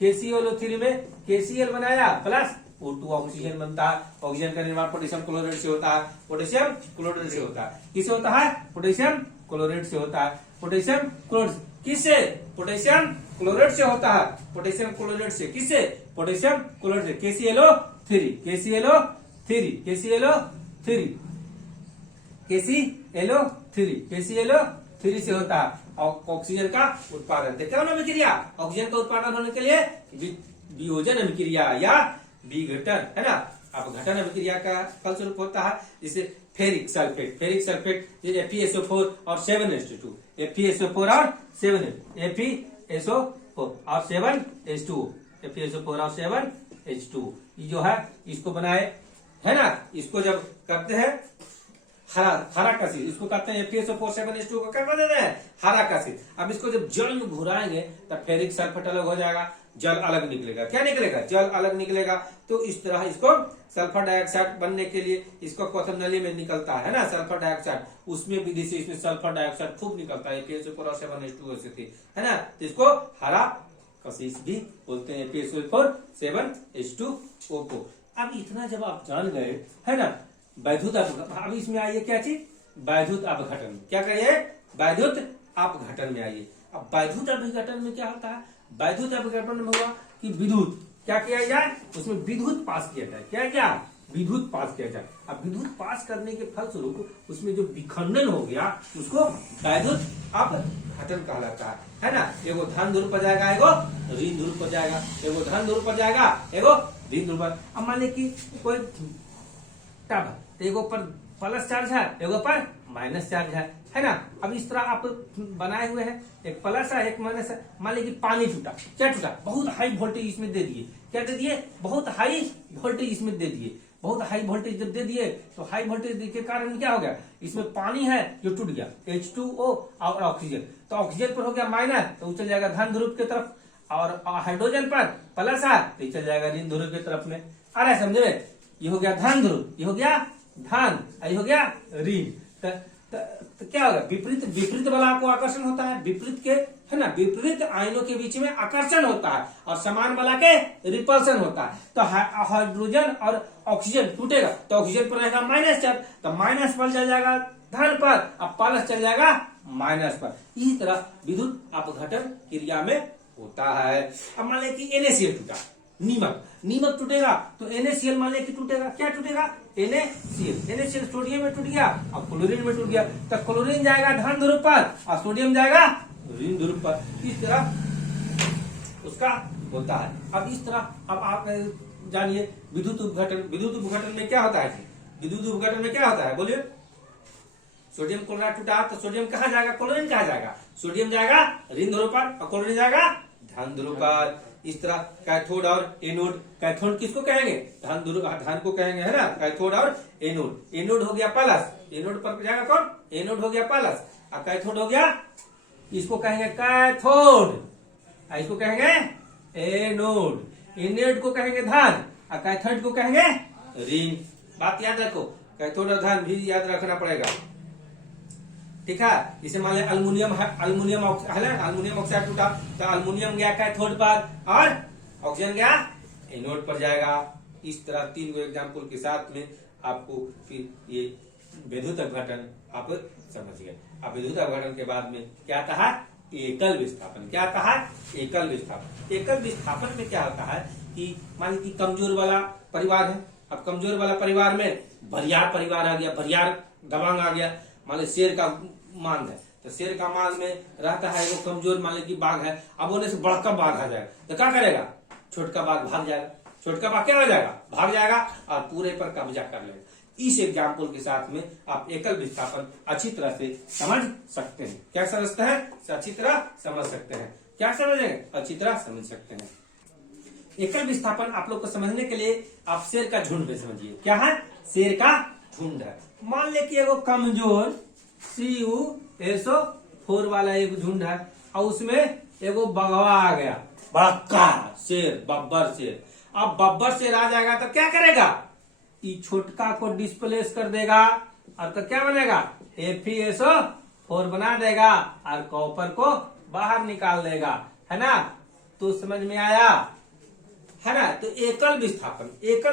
KClO3 में KCl बनाया प्लस O2 ऑक्सीजन बनता है। ऑक्सीजन का निर्माण पोटेशियम क्लोराइड से होता है, पोटेशियम क्लोराइड से होता है। किससे होता है? पोटेशियम क्लोराइड से होता है। पोटेशियम क्लोराइड किससे? पोटेशियम क्लोराइड से होता है, पोटेशियम क्लोराइड से। किससे? पोटेशियम क्लोराइड से। KClO3 से होता है ऑक्सीजन का उत्पादन। देखते हो ना अभिक्रिया? ऑक्सीजन का उत्पादन होने के लिए वियोजन अभिक्रिया या विघटन, है ना। अब घटन अभिक्रिया का फलस्वरूप होता है जैसे फेरिक सल्फेट, FeSO4 और 7H2, FeSO4 और 7H2, ये जो है इसको बनाए, है ना। इसको जब करते हैं हरा कसिल, इसको कहते हैं FeSO4 7H2 को क्या कहते हैं? हरा कसिल। अब इसको जब जल में घुराएंगे तब फेरिक सल्फेट अलग हो जाएगा, जल अलग निकलेगा। क्या निकलेगा? जल अलग निकलेगा। तो इस तरह इसको सल्फर डाइऑक्साइड बनने के लिए इसको क्वथन नली में निकलता है ना सल्फर डाइऑक्साइड, उसमें विधि से इसमें सल्फर डाइऑक्साइड खूब निकलता है FeSO4 और 7H2 से थी, है ना। तो इसको हरा कशिश भी बोलते हैं, FeSO4 7H2O को। अब इतना जब आप जान गए, है ना, वैद्युत अब इसमें आइए क्या चीज? वैद्युत अपघटन। क्या करिए? वैद्युत अपघटन में आइए। अब वैद्युत अपघटन में क्या होता है? वैद्युत अपघटन में हुआ कि विद्युत क्या किया जाए? उसमें विद्युत पास किया जाए। क्या विद्युत पास किया जाए। अब विद्युत पास करने के फलस्वरूप उसमें जो विखंडन हो गया उसको वैद्युत अपघटन कहलाता है ना। एगो धन ध्रुव पर जाएगा, एगो ऋण ध्रुव पर जाएगा, एगो धन ध्रुव पर जाएगा, एगो ऋण ध्रुव पर। अब मान लीजिए कि कोई टब, एगो पर प्लस चार्ज है, एगो पर माइनस चार्ज है ना। अब इस तरह आप बनाए हुए हैं, एक प्लस है एक माइनस है। मान लीजिए पानी टूटा, क्या टूटा? बहुत हाई वोल्टेज इसमें दे दिए। क्या दे दिए? बहुत हाई वोल्टेज इसमें दे दिए। बहुत हाई वोल्टेज जब दे दिए तो हाई वोल्टेज के कारण क्या हो गया? इसमें पानी है जो टूट गया, H2O और ऑक्सीजन। तो ऑक्सीजन पर हो गया माइनस, तो चल जाएगा धन ध्रुव की तरफ, और हाइड्रोजन पर प्लस है तो चल जाएगा ऋण ध्रुव की तरफ में। आ रहा है समझे? ये हो गया धन ध्रुव, ये हो गया धन, ये हो गया ऋण। तो क्या होगा? विपरीत वाला को आकर्षण होता है, विपरीत के, है ना, विपरीत आयनों के बीच में आकर्षण होता है और समान वाला के रिपल्सन होता है। तो हाइड्रोजन और ऑक्सीजन टूटेगा तो ऑक्सीजन पर रहेगा माइनस चार्ज, तो माइनस पर चल जाएगा धन पर, अब प्लस चल जाएगा माइनस पर। इसी तरह विद्युत अपघटन क्रिया में होता है। अब मान लें कि NaCl टूटा, नीमक टूटेगा तो NaCl मान लें कि टूटेगा। क्या टूटेगा? NaCl सोडियम में टूट गया और क्लोरीन में टूट गया, तो क्लोरीन जाएगा धन ध्रुव पर और सोडियम जाएगा ऋण ध्रुव पर। इस तरह उसका होता है। अब इस तरह अब आप जानिए विद्युत उपघटन में क्या होता है? विद्युत उपघटन में क्या होता है बोलिए? सोडियम क्लोराइड टूटा तो सोडियम कहाँ जाएगा? क्लोरीन कहाँ जाएगा? सोडियम जाएगा ऋण ध्रुव पर और क्लोरीन जाएगा धन ध्रुव पर। इस तरह कैथोड और एनोड, कैथोड किसको कहेंगे? धन को कहेंगे, है ना। कैथोड और एनोड हो गया प्लस, एनोड पर जाएगा कौन? एनोड हो गया प्लस, और कैथोड हो गया, इसको कहेंगे कैथोड, इसको कहेंगे एनोड, एनोड को कहेंगे धन और कैथोड को कहेंगे ऋण। बात याद रखो, कैथोड और धन भी याद रखना पड़ेगा, ठीक है। इसे मान लिया अल्मुनियम ऑक्साइड टूटा तो अल्मुनियम गया कैथोड पर और ऑक्सीजन गया एनोड पर जाएगा। इस तरह 3 एग्जाम्पल के साथ में आपको फिर ये विद्युत अपघटन आप समझ गए। अब विद्युत अपघटन के बाद में क्या आता है, एकल विस्थापन। क्या आता है, एकल विस्थापन। एकल विस्थापन में क्या होता है कि मान लीजिए कमजोर वाला परिवार है। अब कमजोर वाला परिवार में भरियार परिवार आ गया, भरियार दबंग आ गया। मान लीजिए शेर का मांग है, तो शेर का मांग में रहता है वो कमजोर मान लीजिए बाघ है। अब होने से बड़का बाघ आ जाएगा तो क्या करेगा, छोटका बाघ भाग जाएगा। छोटका बाघ क्या हो जाएगा, भाग जाएगा और पूरे पर कब्जा कर लेगा। इस एग्जाम्पल के साथ में आप एकल विस्थापन अच्छी तरह से समझ सकते हैं। क्या समझते हैं, अच्छी तरह समझ सकते हैं। क्या समझेंगे, अच्छी तरह समझ सकते हैं। एकल विस्थापन आप लोग को समझने के लिए आप शेर का झुंड में समझिए। क्या है, शेर का झुंड है। मान ले कि एगो कमजोर CuSO4 वाला एक झुंड है और उसमें एगो बगवा आ गया, बड़का शेर, बब्बर शेर। अब बब्बर शेर आ जाएगा तो क्या करेगा, ये छोटका को डिस्प्लेस कर देगा और तो क्या बनेगा, FeSO4 बना देगा और कॉपर को बाहर निकाल देगा, है ना। तो समझ में आया, है ना। तो एकल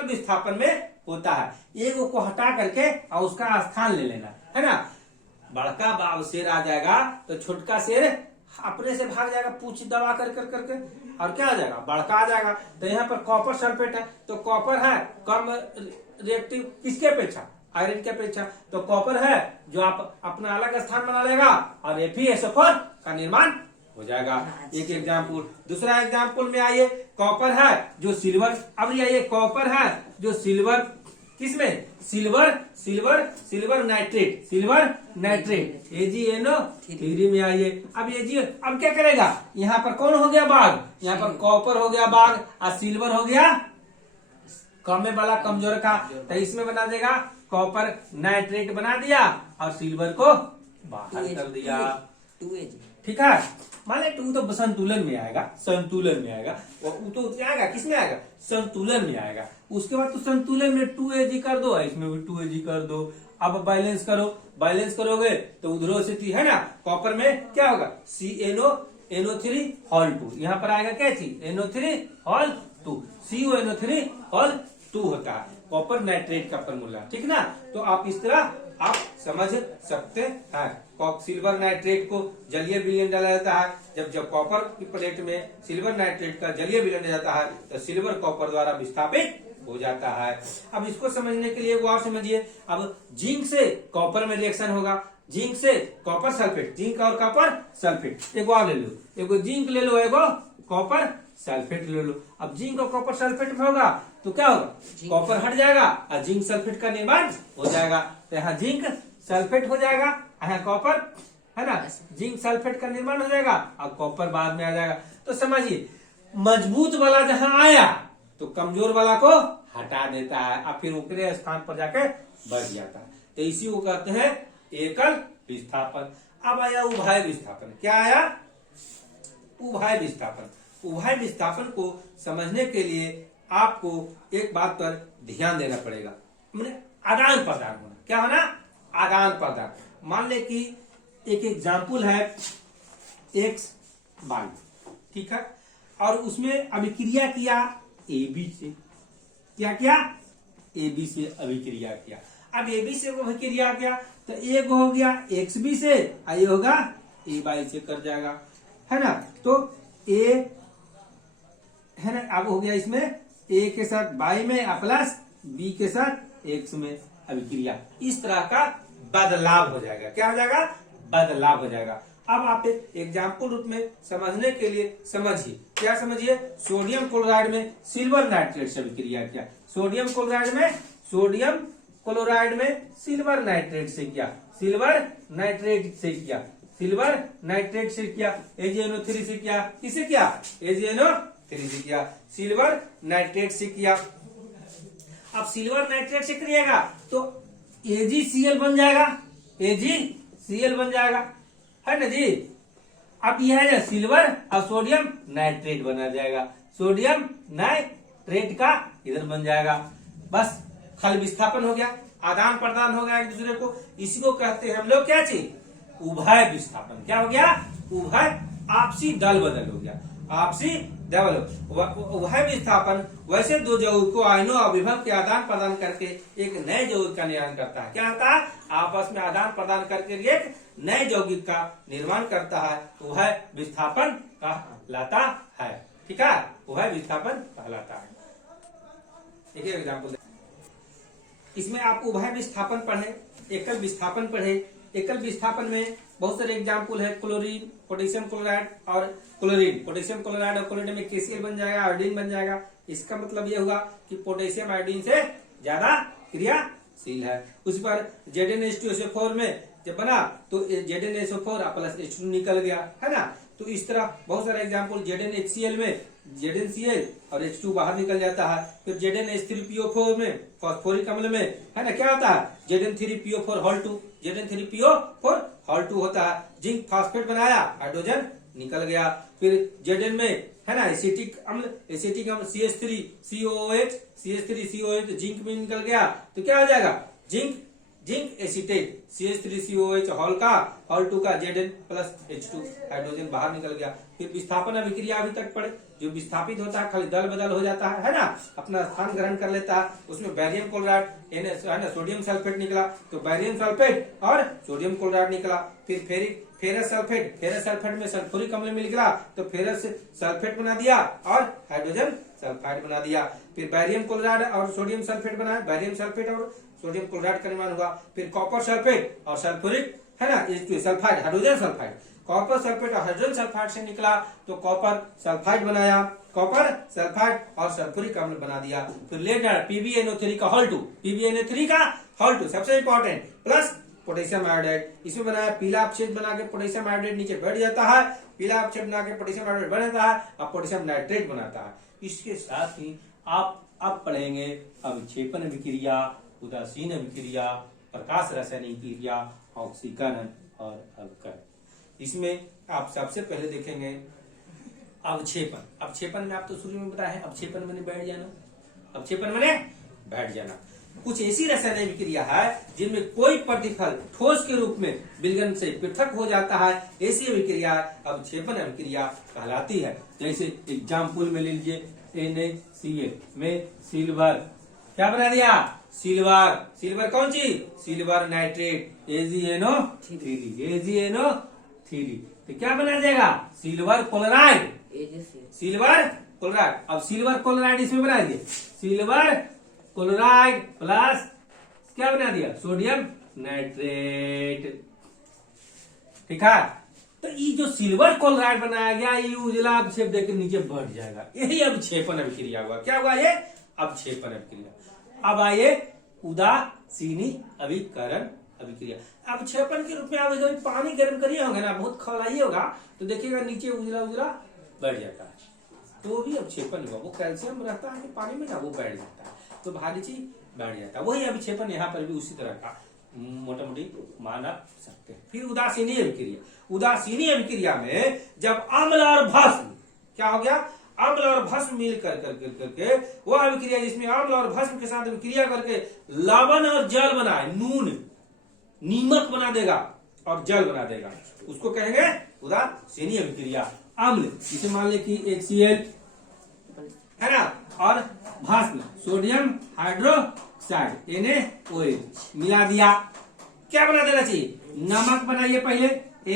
विस्थापन में होता है, एगो को हटा करके और उसका स्थान ले लेना, है ना। बड़का बाब शेर आ जाएगा तो छोटका शेर अपने से भाग जाएगा, पूछ दबा कर करके और क्या आ जाएगा, बड़का आ जाएगा। तो यहाँ पर कॉपर सल्फेट है, तो कॉपर है कम रिएक्टिव किसके अपेक्षा, आयरन के अपेक्षा। तो कॉपर है जो आप अपना अलग स्थान बना लेगा और FeSO4 का निर्माण हो जाएगा। एक एग्जाम्पल। दूसरा एग्जाम्पल में आइए, कॉपर है जो सिल्वर, अब ये कॉपर है जो सिल्वर, किसमें, सिल्वर नाइट्रेट AgNO3 में आइए। अब क्या करेगा, यहाँ पर कौन हो गया बाघ, यहाँ पर कॉपर हो गया बाघ और सिल्वर हो गया कम वाला कमजोर का। तो इसमें बना देगा कॉपर नाइट्रेट बना दिया और सिल्वर को बाहर कर दिया। ठीक है, मान ले 2 तो संतुलन में आएगा, वो तो आएगा किसमें आएगा, संतुलन में आएगा। उसके बाद तो संतुलन में 2Ag कर दो, इसमें भी 2Ag कर दो। अब बैलेंस करोगे तो उधरों से है ना, कॉपर में क्या होगा, CnO3 यहाँ पर आएगा क्या चीज, NO3 CuNO3 होता है कॉपर नाइट्रेट का फॉर्मूला। ठीक ना, तो आप इस तरह आप समझ सकते हैं। सिल्वर नाइट्रेट को जलीय विलयन डाला जाता है। जब कॉपर की प्लेट में सिल्वर नाइट्रेट का जलीय विलयन जाता है तो सिल्वर कॉपर द्वारा विस्थापित हो जाता है। अब इसको समझने के लिए वो आप समझिए, अब जिंक से कॉपर में रिएक्शन होगा, जिंक से कॉपर सल्फेट, जिंक और कॉपर सल्फेट। एगो और ले लो, एगो जिंक ले लो, एगो कॉपर सल्फेट ले लो। अब जिंक और कॉपर सल्फेट में होगा तो क्या होगा, कॉपर हट जाएगा और जिंक सल्फेट का निर्माण हो जाएगा। तो यहाँ जिंक सल्फेट हो जाएगा, यहाँ कॉपर, है ना, जिंक सल्फेट का निर्माण हो जाएगा और कॉपर बाद में आ जाएगा। तो समझिए, मजबूत वाला जहां आया तो कमजोर वाला को हटा देता है और फिर ऊपरी स्थान पर जाकर बढ़ जाता है। तो इसी को कहते हैं एकल विस्थापन। अब आया उभय विस्थापन। क्या आया, उभय विस्थापन। उभय विस्थापन को समझने के लिए आपको एक बात पर ध्यान देना पड़ेगा, आदान प्रदान होना। क्या होना, आदान प्रदान। मान ले कि एक एग्जाम्पल है XY, ठीक है, और उसमें अभिक्रिया किया AB से। क्या किया, AB से अभिक्रिया किया। अब AB से अभिक्रिया किया तो एक हो गया XB से, ये होगा AY से कर जाएगा, है ना। तो A है ना, अब हो गया इसमें A के साथ Y में प्लस B के साथ X में अभिक्रिया। इस तरह का बदलाव हो जाएगा। क्या हो जाएगा, बदलाव हो जाएगा। अब आप एग्जाम्पल रूप में समझने के लिए समझिए। क्या समझिए, सोडियम क्लोराइड में सिल्वर नाइट्रेट से अभिक्रिया किया, सोडियम क्लोराइड में सिल्वर नाइट्रेट से किया, सिल्वर नाइट्रेट से किया, AgNO3 से किया, किसे किया, AgNO3 से किया, सिल्वर नाइट्रेट से किया। अब सिल्वर नाइट्रेट से करिएगा तो AgCl बन जाएगा, है ना जी। अब यह है सिल्वर और सोडियम नाइट्रेट बना जाएगा, सोडियम नाइट्रेट का इधर बन जाएगा। बस खल विस्थापन हो गया, आदान प्रदान हो गया एक दूसरे को। इसी को कहते हैं हम लोग क्या चीज, उभय विस्थापन। क्या हो गया, उभय, आपसी दल बदल हो गया, आपसी क्या बोलो, वह विस्थापन वैसे दो यौगिक को आयनों और विभव के आदान प्रदान करके एक नए यौगिक का निर्माण करता है। क्या होता है? आपस में आदान प्रदान करके एक नए यौगिक का निर्माण करता है, तो वह विस्थापन कहलाता है। ठीक है, वह विस्थापन कहलाता है। एक एग्जाम्पल, इसमें आप उभय विस्थापन पढ़े, एकल विस्थापन पढ़े। एकल विस्थापन में बहुत सारे एग्जाम्पल है, क्लोरीन, पोटेशियम क्लोराइड और क्लोरीन। पोटेशियम क्लोराइड और क्लोरीन में KCl बन जाएगा, आयोडीन बन जाएगा। इसका मतलब यह हुआ कि पोटेशियम आयोडीन से ज्यादा क्रियाशील है। उस पर ZnH2SO4 में जब बना तो ZnSO4 प्लस H2 निकल गया, है ना। तो इस तरह बहुत सारे एग्जाम्पल, ZnHCl में ZnCl और H2 बाहर निकल जाता है। फिर ZnH3PO4 में फॉस्फोरिक अम्ल में, है ना, क्या होता है? Zn3PO4 हॉल 2, Zn3PO4 हॉल 2 होता है। जिंक फॉस्फेट बनाया, हाइड्रोजन निकल गया। फिर Zn में, है ना, एसिटिक अम्ल CH3COOH जिंक में निकल गया, तो क्या हो जाएगा? जिंक एसिटेट CH3COOH हॉल 2 का Zn प्लस H2 हाइड्रोजन बाहर निकल गया। फिर विस्थापन अभिक्रिया अभी तक पढ़े। जो विस्थापित होता है खाली दल बदल हो जाता है ना, अपना स्थान ग्रहण कर लेता है। उसमें बैरियम क्लोराइड, है ना, सोडियम सल्फेट निकला, तो बैरियम सल्फेट और सोडियम क्लोराइड निकला। फिर फेरस सल्फेट में सल्फ्यूरिक अम्ल में निकला, तो फेरस सल्फेट बना दिया और हाइड्रोजन सल्फाइड बना दिया। फिर बैरियम क्लोराइड और सोडियम सल्फेट बनाया, बैरियम सल्फेट और सोडियम क्लोराइड का निर्माण हुआ। फिर कॉपर सल्फेट और सल्फ्यूरिक, है ना, sulphide, hydrogen sulphide. Copper sulphate और हाइड्रोजन सल्फाइड से निकला, तो कॉपर सल्फाइड बनाया, कॉपर सल्फाइड और सल्फ्यूरिक अम्ल बना दिया। फिर लेटर PbNO3 का हॉल 2, PbNO3 का हॉल 2 सबसे इंपॉर्टेंट, प्लस पोटेशियम आयोडाइड। इसमें बनाया पीला अपछेद बना के पोटेशियम आयोडाइड नीचे बैठ जाता है, पीला अपछेद बना के पोटेशियम आयोडाइड बन जाता है और पोटेशियम नाइट्रेट बनाता है। इसके साथ ही आप अब पढ़ेंगे अविक्षेपण अभिक्रिया, उदासीन अभिक्रिया, प्रकाश रासायनिक क्रिया, ऑक्सीकरण और अवकरण। इसमें आप सबसे पहले देखेंगे अवक्षेपण। अवक्षेपण में आप तो शुरू में बताया है, अवक्षेपण मैंने बैठ जाना, अवक्षेपण मैंने बैठ जाना। कुछ ऐसी रासायनिक विक्रिया है जिनमें कोई प्रतिफल ठोस के रूप में विलयन से पृथक हो जाता है, ऐसी विक्रिया अवक्षेपण अभिक्रिया कहलाती है। जैसे एग्जाम्पल में ले लीजिए, NaCl में सिल्वर, क्या बना दिया? सिल्वर कौन चीज? सिल्वर नाइट्रेट, AgNO3, तो क्या बना जाएगा? सिल्वर क्लोराइड, अब सिल्वर क्लोराइड इसमें बना दिए, सिल्वर क्लोराइड प्लस क्या बना दिया? Sodium nitrate. ठीक है, तो ये जो सिल्वर क्लोराइड बनाया गया, ये उजला अवक्षेप देकर नीचे बढ़ जाएगा, यही अवक्षेपण अभिक्रिया हुआ। क्या हुआ? ये अवक्षेपण अभिक्रिया। अब आइए उदासीनी अभिकरण अभिक्रिया। अवक्षेपण के रूप में आप जब पानी गर्म करिए होंगे ना, बहुत खौलाइए होगा, तो देखिएगा नीचे उजला बढ़ जाता है, तो भी अवक्षेपण हुआ। वो कैल्शियम रहता है पानी में ना, वो बैठ जाता है, तो भारी चीज बैठ जाता है। वही अभिक्षेपण यहाँ पर भी उसी तरह का मोटा मोटी मान सकते हैं। फिर उदासीनी अभिक्रिया। उदासीनी अभिक्रिया में जब अम्ल और भस्म, क्या हो गया? अम्ल और भस्म मिल करके वो अभिक्रिया जिसमें अम्ल और भस्म के साथ अभिक्रिया करके लवण और जल बनाए, नून नीमक बना देगा और जल बना देगा, उसको कहेंगे उदासीनी अभिक्रिया। अम्ल जिसे मान ले कि HCl, है ना, और भस्म सोडियम हाइड्रोक्साइड NaOH मिला दिया, क्या बना देना चाहिए? नमक बनाइए, पहले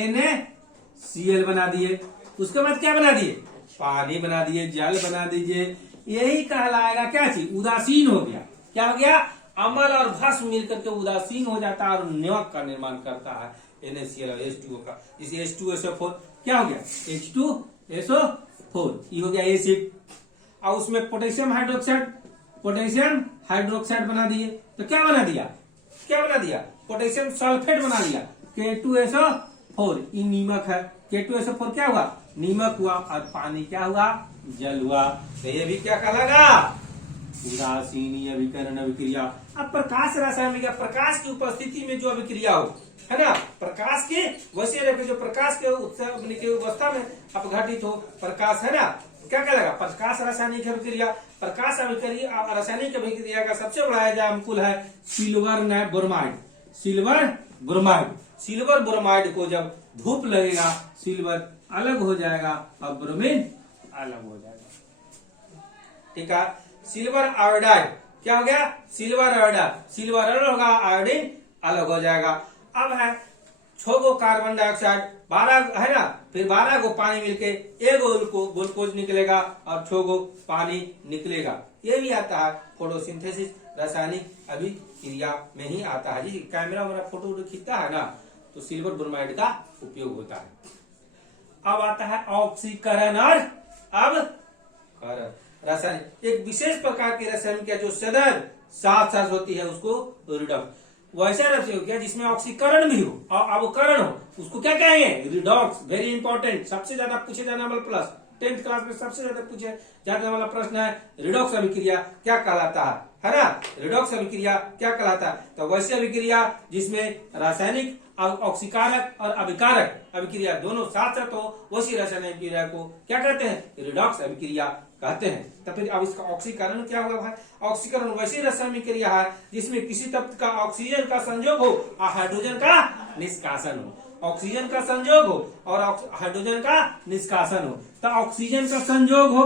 NaCl बना दिए, उसके बाद क्या बना दिए? पानी बना दिए, जल बना दीजिए, यही कहलाएगा क्या चीज? उदासीन हो गया। क्या हो गया? अम्ल और भस्म मिलकर के उदासीन हो जाता है और नमक का निर्माण करता है, NaCl और H2O का। इसे H2SO4 क्या हो गया? H2SO4, ये हो गया एसिड। और उसमें पोटेशियम हाइड्रोक्साइड बना दिए, तो क्या बना दिया? पोटेशियम सल्फेट बना दिया, K2SO4, ये नीमक है। K2SO4 क्या हुआ? नीमक हुआ, और पानी क्या हुआ? जल हुआ। तो ये भी क्या कहलागा? उदासीनी अभिकरण अभिक्रिया। अब प्रकाश रसायन विज्ञान, प्रकाश की उपस्थिति में जो अभिक्रिया हो, है ना, प्रकाश के वैसे जो प्रकाश के अवस्था में अपघटित हो प्रकाश, है ना, क्या कहलाएगा? प्रकाश रासायनिक अभिक्रिया। प्रकाश अभिक्रिया रासायनिक अभिक्रिया का सबसे बड़ा एग्जाम्पल है सिल्वर ब्रोमाइड को जब धूप लगेगा, सिल्वर अलग हो जाएगा और ब्रोमीन अलग हो जाएगा। ठीक है। सिल्वर आयोडाइड, क्या हो गया? सिल्वर आयोडाइड, सिल्वर अलग होगा, आयोडीन अलग हो जाएगा। अब है 6 गो कार्बन डाइऑक्साइड, 12 है ना, फिर 12 गो पानी मिलके 1 गो ग्लूकोज निकलेगा और 6 गो पानी निकलेगा। ये भी आता है फोटोसिंथेसिस, रासायनिक अभिक्रिया में ही आता है जी। कैमरा मेरा फोटो खींचता है ना, तो सिल्वर ब्रोमाइड का उपयोग होता है। अब आता है ऑक्सीकरण और अब करण। रासायनिक एक विशेष प्रकार की रासायनिक जो सदैव साथ साथ होती है उसको रिडॉक्स। वैसा रासायनिक क्या जिसमें ऑक्सीकरण भी हो और अवकरण हो, उसको क्या कहेंगे? रिडॉक्स। वेरी इंपॉर्टेंट, सबसे ज्यादा पूछे जाने वाला प्लस 10th क्लास में सबसे ज्यादा पूछे जाने वाला प्रश्न है रिडॉक्स अभिक्रिया क्या कहलाता है ना? रिडॉक्स अभिक्रिया क्या कहलाता है? तो वैसे अभिक्रिया जिसमें रासायनिक ऑक्सीकारक और अभिकारक अभिक्रिया दोनों साथ साथ हो, वैसी रासायनिक अभिक्रिया को क्या कहते हैं? रिडॉक्स अभिक्रिया कहते हैं। तो फिर अब इसका ऑक्सीकरण क्या हुआ भाई? ऑक्सीकरण वैसी रासायनिक क्रिया है जिसमें किसी तत्व का ऑक्सीजन का संयोग हो और हाइड्रोजन का निष्कासन हो। ऑक्सीजन का संयोग हो और हाइड्रोजन का निष्कासन हो। तो ऑक्सीजन का संयोग हो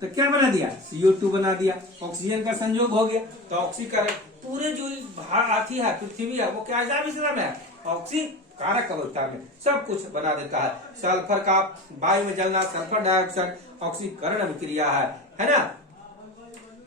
तो क्या बना दिया? CO2 बना दिया। ऑक्सीजन का संयोग हो गया तो ऑक्सीकरण। पूरे जो आती है पृथ्वी है वो क्या है? ऑक्सीकारक अवस्था में सब कुछ बना देता है। सल्फर का वायु में जलना, सल्फर डाइऑक्साइड ऑक्सीकरण अभिक्रिया है ना,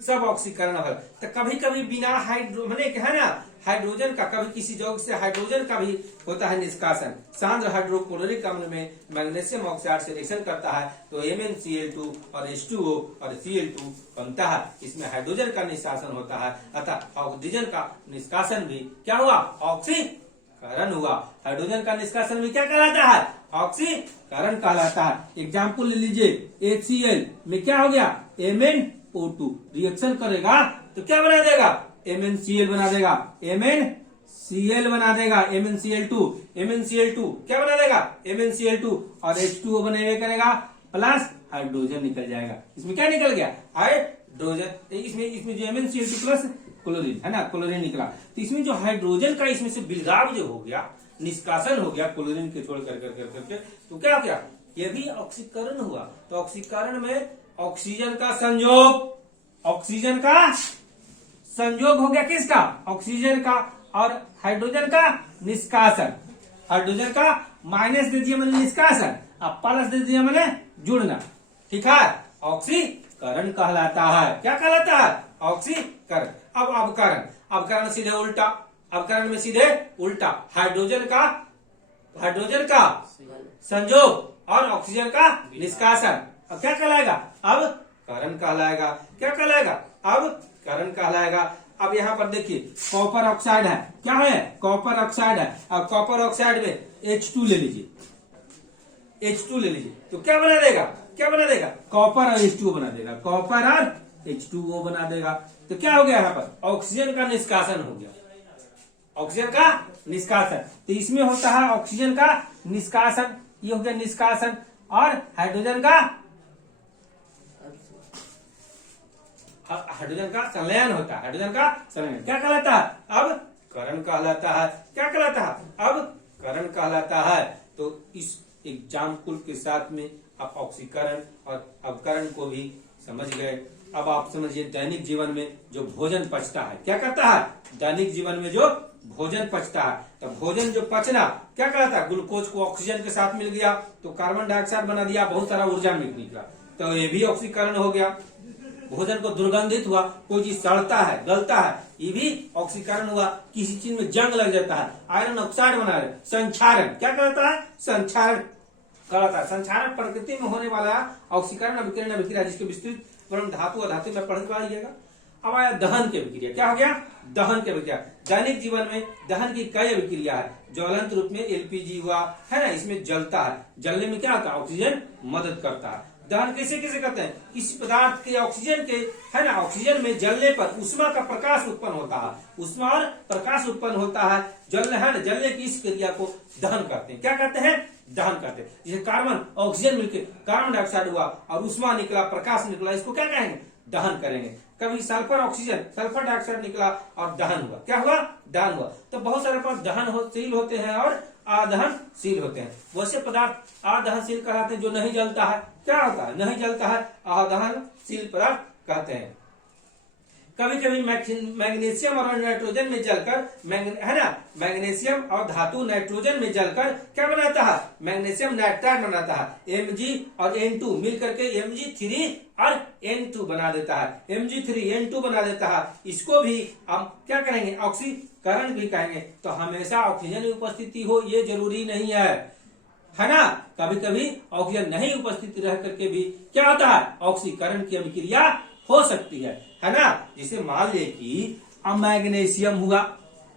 सब ऑक्सीकरण है। तो कभी कभी बिना है ना हाइड्रोजन का, कभी किसी जगह से हाइड्रोजन का भी होता है निष्कासन। सांद्र हाइड्रोक्लोरिक अम्ल में मैग्नीशियम ऑक्साइड से रिएक्शन करता है तो MnCl2 और H2O और Cl2 बनता है। इसमें हाइड्रोजन का निष्कासन होता है, अतः ऑक्सीजन का निष्कासन भी क्या हुआ? ऑक्सीकरण हुआ। हाइड्रोजन का निष्कासन भी क्या कहलाता है? ऑक्सीकरण कहलाता है। एग्जाम्पल ले लीजिए, HCl में क्या हो गया? MnO2 रिएक्शन करेगा तो क्या बना देगा? MnCl बना देगा, MnCl बना देगा, MnCl2 क्या बना देगा? MnCl2 और H2O बनेगा करेगा प्लस हाइड्रोजन निकल जाएगा। इसमें क्या निकल गया? हाइड्रोजन। इसमें जो MnCl2 प्लस क्लोरीन है ना, क्लोरीन निकला। तो इसमें जो हाइड्रोजन का इसमें से बिलगाव जो हो गया, निष्कासन हो गया क्लोरीन के छोड़ करके, तो क्या हो गया? ये भी ऑक्सीकरण हुआ। तो ऑक्सीकरण में ऑक्सीजन का संयोग हो गया किसका? ऑक्सीजन का और हाइड्रोजन का निष्कासन। हाइड्रोजन का माइनस दे दिया मैंने निष्कासन, अब प्लस दे दिया मैंने जुड़ना। ठीक है, ऑक्सीकरण कहलाता है। क्या कहलाता है? ऑक्सीकरण। अब अवकरण सीधे उल्टा। अवकरण में सीधे उल्टा, हाइड्रोजन का संयोग और ऑक्सीजन का निष्कासन। अब क्या कहलाएगा? अब करण कहलाएगा। क्या कहलाएगा? अब करण कहलाएगा। अब यहाँ पर देखिए कॉपर ऑक्साइड है, क्या है? कॉपर ऑक्साइड है। अब कॉपर ऑक्साइड में H2 ले लीजिए, तो क्या बना देगा? कॉपर और H2O बना देगा, कॉपर और H2O बना देगा। तो क्या हो गया? यहाँ पर ऑक्सीजन का निष्कासन हो गया, ऑक्सीजन का निष्कासन। तो इसमें होता है ऑक्सीजन का निष्कासन, ये हो गया निष्कासन, और हाइड्रोजन का संलयन होता है। हाइड्रोजन का संलयन क्या कहलाता है? अब करण कहलाता है। क्या कहलाता है? अब करण कहलाता है। तो इस एग्जाम्पल के साथ में आप ऑक्सीकरण और अवकरण को भी समझ गए। अब आप समझिए दैनिक जीवन में जो भोजन पचता है, क्या करता है? दैनिक जीवन में जो भोजन पचता है, तो भोजन जो पचना क्या कहलाता है? ग्लूकोज को ऑक्सीजन के साथ मिल गया तो कार्बन डाइऑक्साइड बना दिया, बहुत सारा ऊर्जा निकला, तो ये भी ऑक्सीकरण हो गया। भोजन को दुर्गंधित हुआ, कोई चीज सड़ता है, गलता है, ये भी ऑक्सीकरण हुआ। किसी चीज में जंग लग जाता है, आयरन ऑक्साइड बना रहे, संक्षारण क्या कहलाता है? संक्षारण कहलाता है। संक्षारण प्रकृति में होने वाला ऑक्सीकरण अभिकरण अभिक्रिया, जिसके विस्तृत वर्णन धातु अधातु में पढ़ पाइएगा। अब आया दहन की अभिक्रिया। क्या हो गया? दहन की अभिक्रिया। दैनिक जीवन में दहन की कई अभिक्रिया है। ज्वलंत रूप में LPG हुआ है ना, इसमें जलता है, जलने में क्या होता है? ऑक्सीजन मदद करता है। दहन कैसे करते हैं? इस पदार्थ के ऑक्सीजन के है ना, ऑक्सीजन में जलने पर उष्मा का प्रकाश उत्पन्न होता है, उष्मा और प्रकाश उत्पन्न होता है। जलने है ना, जलने की इस क्रिया को दहन करते हैं। क्या कहते हैं? दहन करते हैं। जैसे कार्बन ऑक्सीजन मिलकर कार्बन डाइऑक्साइड हुआ और उष्मा निकला, प्रकाश निकला, इसको क्या कहेंगे? दहन करेंगे। कभी सल्फर ऑक्सीजन, सल्फर डाइऑक्साइड निकला और दहन हुआ, क्या हुआ, दहन हुआ। तो बहुत सारे पदार्थ दहनशील होते हैं और अदहनशील होते हैं। वैसे पदार्थ अदहनशील कहलाते हैं जो नहीं जलता है, क्या होता है, नहीं जलता है, अदहनशील पदार्थ कहते हैं। कभी कभी मैग्नीशियम और नाइट्रोजन में जलकर, है ना, मैग्नीशियम और धातु नाइट्रोजन में जलकर क्या बनाता है, मैग्नीशियम नाइट्राइड बनाता है। Mg और N2 मिलकर के Mg3 और N2 बना देता है, Mg3 N2 बना देता है। इसको भी हम क्या करेंगे, ऑक्सीकरण भी कहेंगे। तो हमेशा ऑक्सीजन की उपस्थिति हो ये जरूरी नहीं है ना। कभी कभी ऑक्सीजन नहीं उपस्थित रह करके भी क्या होता है, ऑक्सीकरण की अभिक्रिया हो सकती है ना। जिसे मान ले कि अब मैग्नीशियम हुआ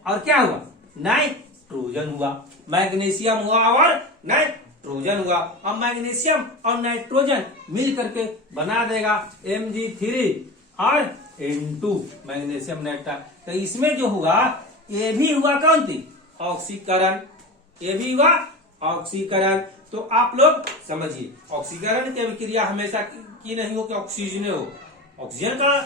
और क्या हुआ, नाइट्रोजन हुआ, मैग्नीशियम हुआ और नाइट्रोजन हुआ। अब मैग्नीशियम और नाइट्रोजन मिल करके बना देगा Mg3 और N2, मैग्नीशियम नाइट्राइड। तो इसमें जो हुआ ये भी हुआ कौन थी, ऑक्सीकरण, ये भी हुआ ऑक्सीकरण। तो आप लोग समझिए, ऑक्सीकरण की अभिक्रिया हमेशा की नहीं हो कि ऑक्सीजन हो। ऑक्सीजन का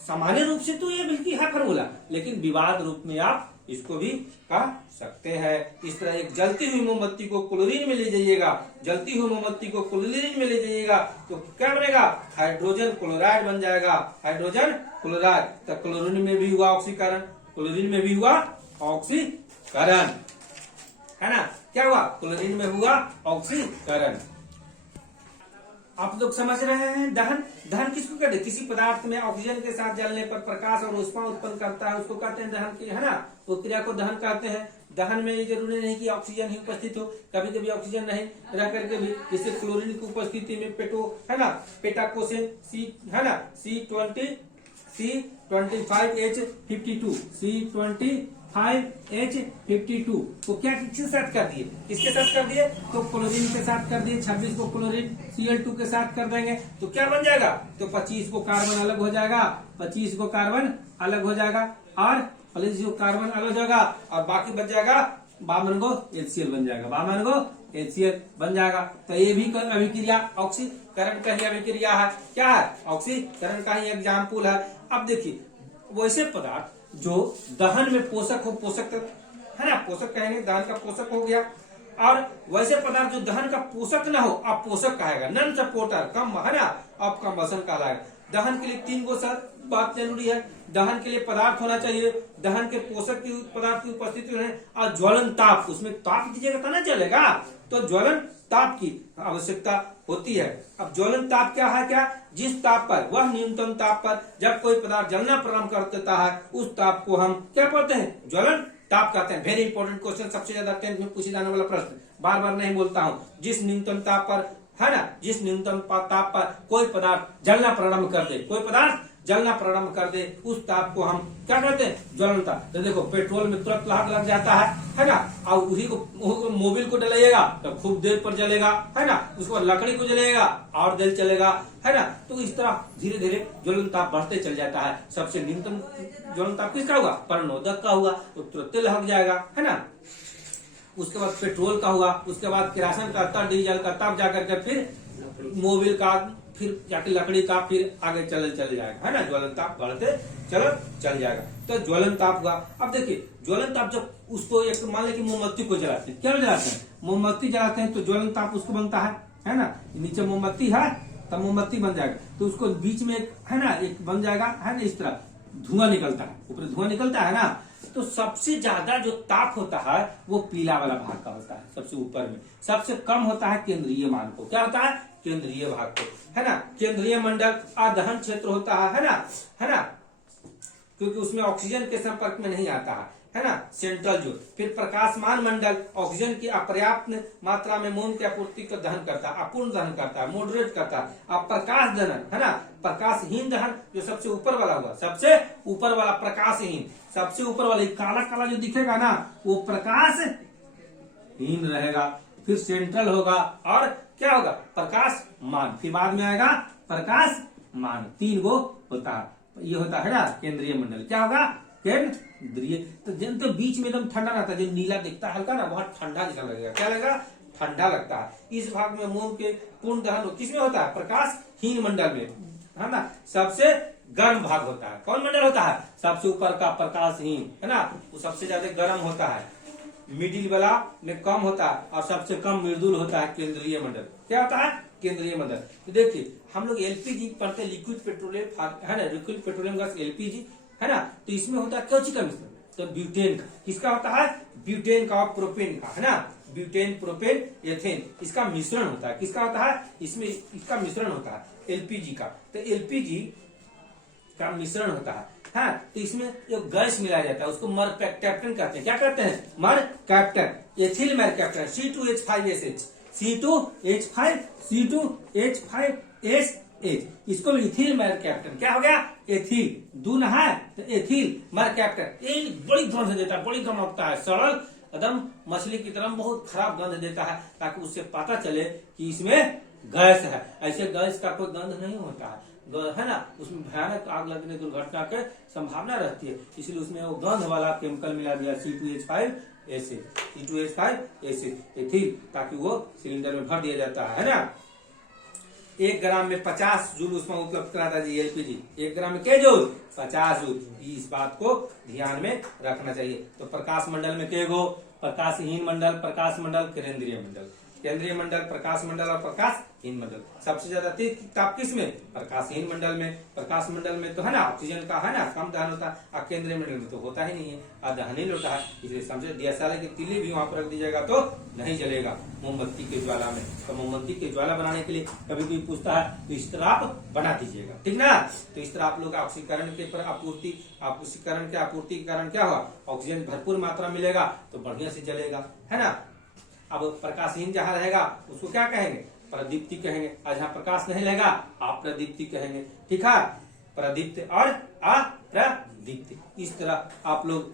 सामान्य रूप से तो ये बिल्कुल है फॉर्मूला, लेकिन विवाद रूप में आप इसको भी कह सकते हैं। इस तरह एक जलती हुई मोमबत्ती को क्लोरीन में ले जाइएगा, जलती हुई मोमबत्ती को क्लोरीन में ले जाइएगा तो क्या बनेगा, हाइड्रोजन क्लोराइड बन जाएगा, हाइड्रोजन क्लोराइड। तो क्लोरीन में भी हुआ ऑक्सीकरण, क्लोरीन में भी हुआ ऑक्सीकरण, है ना, क्या हुआ, क्लोरीन में हुआ ऑक्सीकरण। आप लोग समझ रहे हैं। दहन, दहन किसको कहते हैं, किसी पदार्थ में ऑक्सीजन के साथ जलने पर प्रकाश और ऊष्मा उत्पन्न करता है, उसको कहते हैं दहन की, है ना, वो क्रिया को दहन कहते हैं। दहन में ये जरूरी नहीं कि ऑक्सीजन ही उपस्थित हो, कभी कभी ऑक्सीजन नहीं रह करके भी, जैसे क्लोरीन की उपस्थिति में पेटो, है ना, पेटाकोसेन सी, है ना, C25H52, C25H52 को क्या किसके साथ कर दिए, किसके साथ कर दिए, तो क्लोरीन के साथ कर दिए। 26 को क्लोरीन Cl2 के साथ कर देंगे तो क्या बन जाएगा, तो 25 को कार्बन अलग हो जाएगा, 25 को कार्बन अलग हो जाएगा और 25 को कार्बन अलग हो जाएगा और बाकी बच जाएगा 52 को HCl बन जाएगा, 52 को HCl बन जाएगा। तो ये भी अभिक्रिया ऑक्सीकरण का ही अभिक्रिया है, क्या है, ऑक्सीकरण का ही एग्जाम्पल है। अब देखिए, वैसे पदार्थ जो दहन में पोषक हो, पोषक है ना, पोषक कहेंगे, दहन का पोषक हो गया। और वैसे पदार्थ जो दहन का पोषक ना हो, अब पोषक कहेगा, नॉन सपोर्टर, कम, है ना, अब कम्बसन कहलाएगा। दहन के लिए 3 गो बात जरूरी है। दहन के लिए पदार्थ होना चाहिए, दहन के पोषक की पदार्थ की उपस्थिति है, और ज्वलन ताप, उसमें ताप दीजिएगा तो ना चलेगा, तो ज्वलन ताप की आवश्यकता होती है। अब ज्वलन ताप क्या है, क्या, जिस ताप पर, वह न्यूनतम ताप पर जब कोई पदार्थ जलना प्रारंभ कर देता है, उस ताप को हम क्या कहते हैं, ज्वलन ताप कहते हैं। वेरी इंपॉर्टेंट क्वेश्चन, सबसे ज्यादा 10th में पूछे जाने वाला प्रश्न, बार बार नहीं बोलता हूँ। जिस न्यूनतम ताप पर, है ना, जिस न्यूनतम ताप पर कोई पदार्थ जलना प्रारंभ कर दे, कोई पदार्थ जलना प्रारंभ कर दे, उस ताप को हम क्या कहते हैं, ज्वलन ताप। तो देखो, पेट्रोल में तुरंत आग लग जाता है ना, और उसी को मोबिल को डलाइएगा तो खूब देर पर जलेगा, है ना, उसके बाद लकड़ी को जलेगा और देर चलेगा, है ना। तो इस तरह धीरे धीरे ज्वलन ताप बढ़ते चल जाता है। सबसे न्यूनतम ज्वलन ताप किसका होगा, परनोदक का होगा, तो तुरंत लग जाएगा, है ना। उसके बाद पेट्रोल का हुआ, उसके बाद किरासन का, तब डीजल का, तब जाकर के फिर मोबिल का, फिर जाके लकड़ी का, फिर आगे चल जाएगा, है ना, ज्वलन ताप बढ़ते चल जाएगा। तो ज्वलन ताप हुआ। अब देखिए, ज्वलन ताप जब उसको एक मान ले कि मोमबत्ती को जलाते हैं, क्या जलाते हैं, मोमबत्ती जलाते हैं, तो ज्वलन ताप उसको बनता है ना, नीचे मोमबत्ती है तब मोमबत्ती बन जाएगा, तो उसको बीच में एक, है ना, एक बन जाएगा, है ना, इस तरह धुआं निकलता है, ऊपर धुआं निकलता है ना। तो सबसे ज्यादा जो ताप होता है वो पीला वाला भाग का होता है, सबसे ऊपर में। सबसे कम होता है केंद्रीय मान को, क्या होता है, केंद्रीय भाग को, है ना। केंद्रीय मंडल अदहन क्षेत्र होता है ना, क्योंकि उसमें ऑक्सीजन के संपर्क में नहीं आता है ना, सेंट्रल जोन। फिर प्रकाशमान मंडल ऑक्सीजन की अपर्याप्त मात्रा में मोम की आपूर्ति को दहन करता है, अपूर्ण दहन करता है, मॉडरेट करता है। अब प्रकाश दहन, है ना, प्रकाशहीन दहन जो सबसे ऊपर वाला हुआ, सबसे ऊपर वाला प्रकाशहीन, सबसे ऊपर वाला काला काला जो दिखेगा ना, वो प्रकाशहीन रहेगा। फिर सेंट्रल होगा और क्या होगा, प्रकाशमान। फिर बाद में आएगा प्रकाशमान। 3 गो होता है, ये होता है ना केंद्रीय मंडल। क्या होगा, केंद्रीय। तो बीच में एकदम ठंडा रहता है, जो नीला दिखता है हल्का ना, बहुत ठंडा जैसा लगेगा, क्या लगेगा, ठंडा लगता है। इस भाग में मोम के पूर्ण दहन किसमें होता है, प्रकाशहीन मंडल में, है ना, सबसे गर्म भाग होता है। कौन मंडल होता है? सबसे ऊपर का प्रकाशहीन, है ना, वो सबसे ज्यादा गर्म होता है। मिडिल वाला में कम होता है और सबसे कम मृदुल होता है केंद्रीय मंडल। क्या होता है? केंद्रीय मंडल। तो देखिए हम लोग एलपीजी पढ़ते, लिक्विड पेट्रोलियम, है ना, लिक्विड पेट्रोलियम गैस एलपीजी, है ना। तो इसमें होता है कौची का मिश्रण? तो ब्यूटेन का। किसका होता है? ब्यूटेन का और प्रोपेन का, है ना। ब्यूटेन, प्रोपेन, एथेन, इसका मिश्रण होता है। किसका होता है? इसमें इसका मिश्रण होता है एलपीजी का। तो एलपीजी का मिश्रण होता है, हाँ। तो इसमें एक गैस मिलाया जाता है, उसको मरकैप्टन कहते हैं। क्या कहते हैं? Mercaptan. Ethyl mercaptan, C2H5SH, C2H5SH, इसको इथिल मरकैप्टन। क्या हो गया? एथिल, दून है तो एथिल मरकैप्टन। ये बड़ी गंध देता है, बड़ी गमकता है, सरल एकदम मछली की तरह बहुत खराब गंध देता है, ताकि उससे पता चले कि इसमें गैस है। ऐसे गैस का कोई गंध नहीं होता है ना, उसमें भयानक आग लगने दुर्घटना के संभावना रहती है, इसलिए उसमें वो गंध वाला केमिकल मिला दिया C2H5SH, C2H5SH एथिल, ताकि वो सिलेंडर में भर दिया जाता है ना। 1 ग्राम में 50 जूल उसमें उपलब्ध कराता है एलपीजी। 1 ग्राम में क्या जूल? 50 जूल। इस बात को ध्यान में रखना चाहिए। तो प्रकाश मंडल में क्या गो? प्रकाशहीन मंडल, प्रकाश मंडल, केंद्रीय मंडल। केंद्रीय मंडल, प्रकाश मंडल और प्रकाशहीन मंडल। सबसे ज्यादा तेज ताप किस में? प्रकाशहीन मंडल में। प्रकाश मंडल में तो है ना ऑक्सीजन का, है ना, कम दहन होता है, और केंद्रीय मंडल में तो होता ही नहीं है, अदहनीय होता है। इसलिए समझे दियाशाला की तिल्ली भी वहां पर रख दीजिएगा तो नहीं जलेगा मोमबत्ती के ज्वाला में। तो मोमबत्ती के ज्वाला बनाने के लिए कभी कोई पूछता है तो इस तरह आप बना दीजिएगा, ठीक ना। तो इस तरह आप लोग ऑक्सीकरण के आपूर्ति, ऑक्सीकरण के आपूर्ति के कारण क्या हुआ? ऑक्सीजन भरपूर मात्रा मिलेगा तो बढ़िया से जलेगा, है ना। अब प्रकाशहीन जहां रहेगा उसको क्या कहेंगे? प्रदीप्ति कहेंगे। और जहां प्रकाश नहीं रहेगा अप्रदीप्ति कहेंगे, ठीक है। प्रदीप्त और अप्रदीप्त। इस तरह आप लोग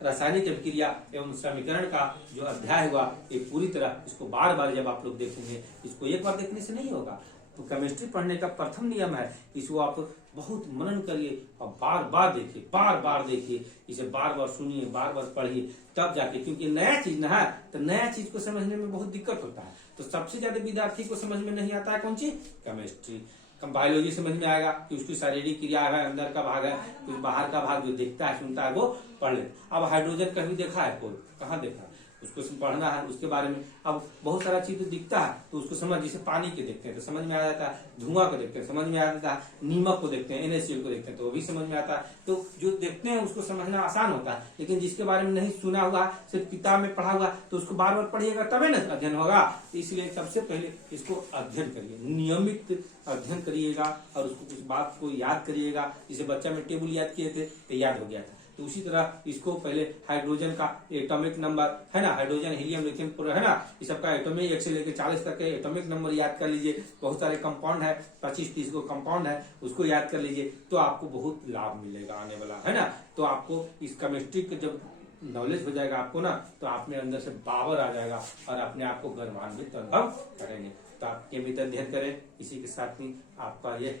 रासायनिक अभिक्रिया एवं समीकरण का जो अध्याय हुआ, ये पूरी तरह इसको बार बार जब आप लोग देखेंगे, इसको एक बार देखने से नहीं होगा। तो केमिस्ट्री पढ़ने का प्रथम नियम है, इसको आप बहुत मनन करिए और बार बार देखिए, बार बार देखिए, इसे बार बार सुनिए, बार बार पढ़िए, तब जाके, क्योंकि नया चीज ना है तो नया चीज को समझने में बहुत दिक्कत होता है। तो सबसे ज्यादा विद्यार्थी को समझ में नहीं आता है कौन सी? केमिस्ट्री। बायोलॉजी समझ में आएगा कि उसकी शारीरिक क्रिया है, अंदर का भाग है, कुछ बाहर का भाग जो देखता है, सुनता है, वो पढ़ ले। अब हाइड्रोजन कभी देखा है कोई? कहाँ देखा है? उसको पढ़ना है उसके बारे में। अब बहुत सारा चीज दिखता है तो उसको समझ, जैसे पानी के देखते हैं तो समझ में आ जाता है, धुआं को देखते हैं समझ में आ जाता है, नीमक को देखते हैं, NaCl को देखते हैं तो वो भी समझ में आता है। तो जो देखते हैं उसको समझना आसान होता है, लेकिन जिसके बारे में नहीं सुना हुआ, सिर्फ किताब में पढ़ा हुआ, तो उसको बार बार पढ़िएगा तभी ना अध्ययन होगा। तो इसलिए सबसे पहले इसको अध्ययन करिए, नियमित अध्ययन करिएगा और उसको कुछ बात को याद करिएगा। जैसे बच्चा में टेबल याद किए थे तो याद हो गया था, तो उसी तरह इसको पहले हाइड्रोजन का एटॉमिक नंबर, है ना, हाइड्रोजन, हीलियम, लिथियम, है ना, इस सबका एटॉमिक 1 से लेकर 40 तक के एटॉमिक नंबर याद कर लीजिए। बहुत सारे कंपाउंड है, 25-30 को कंपाउंड है, उसको याद कर लीजिए, तो आपको बहुत लाभ मिलेगा आने वाला, है ना। तो आपको इस केमिस्ट्री के जब नॉलेज हो जाएगा आपको ना, तो आप में अंदर से पावर आ जाएगा और अपने आप को गर्वान्वित अनुभव करेंगे। तो आप नियमित अध्ययन करें। इसी के साथ ही आपका ये,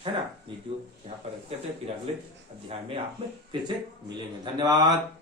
है ना, वीडियो यहाँ पर रखते थे, फिर अगले अध्याय में आप में फिर से मिलेंगे। धन्यवाद।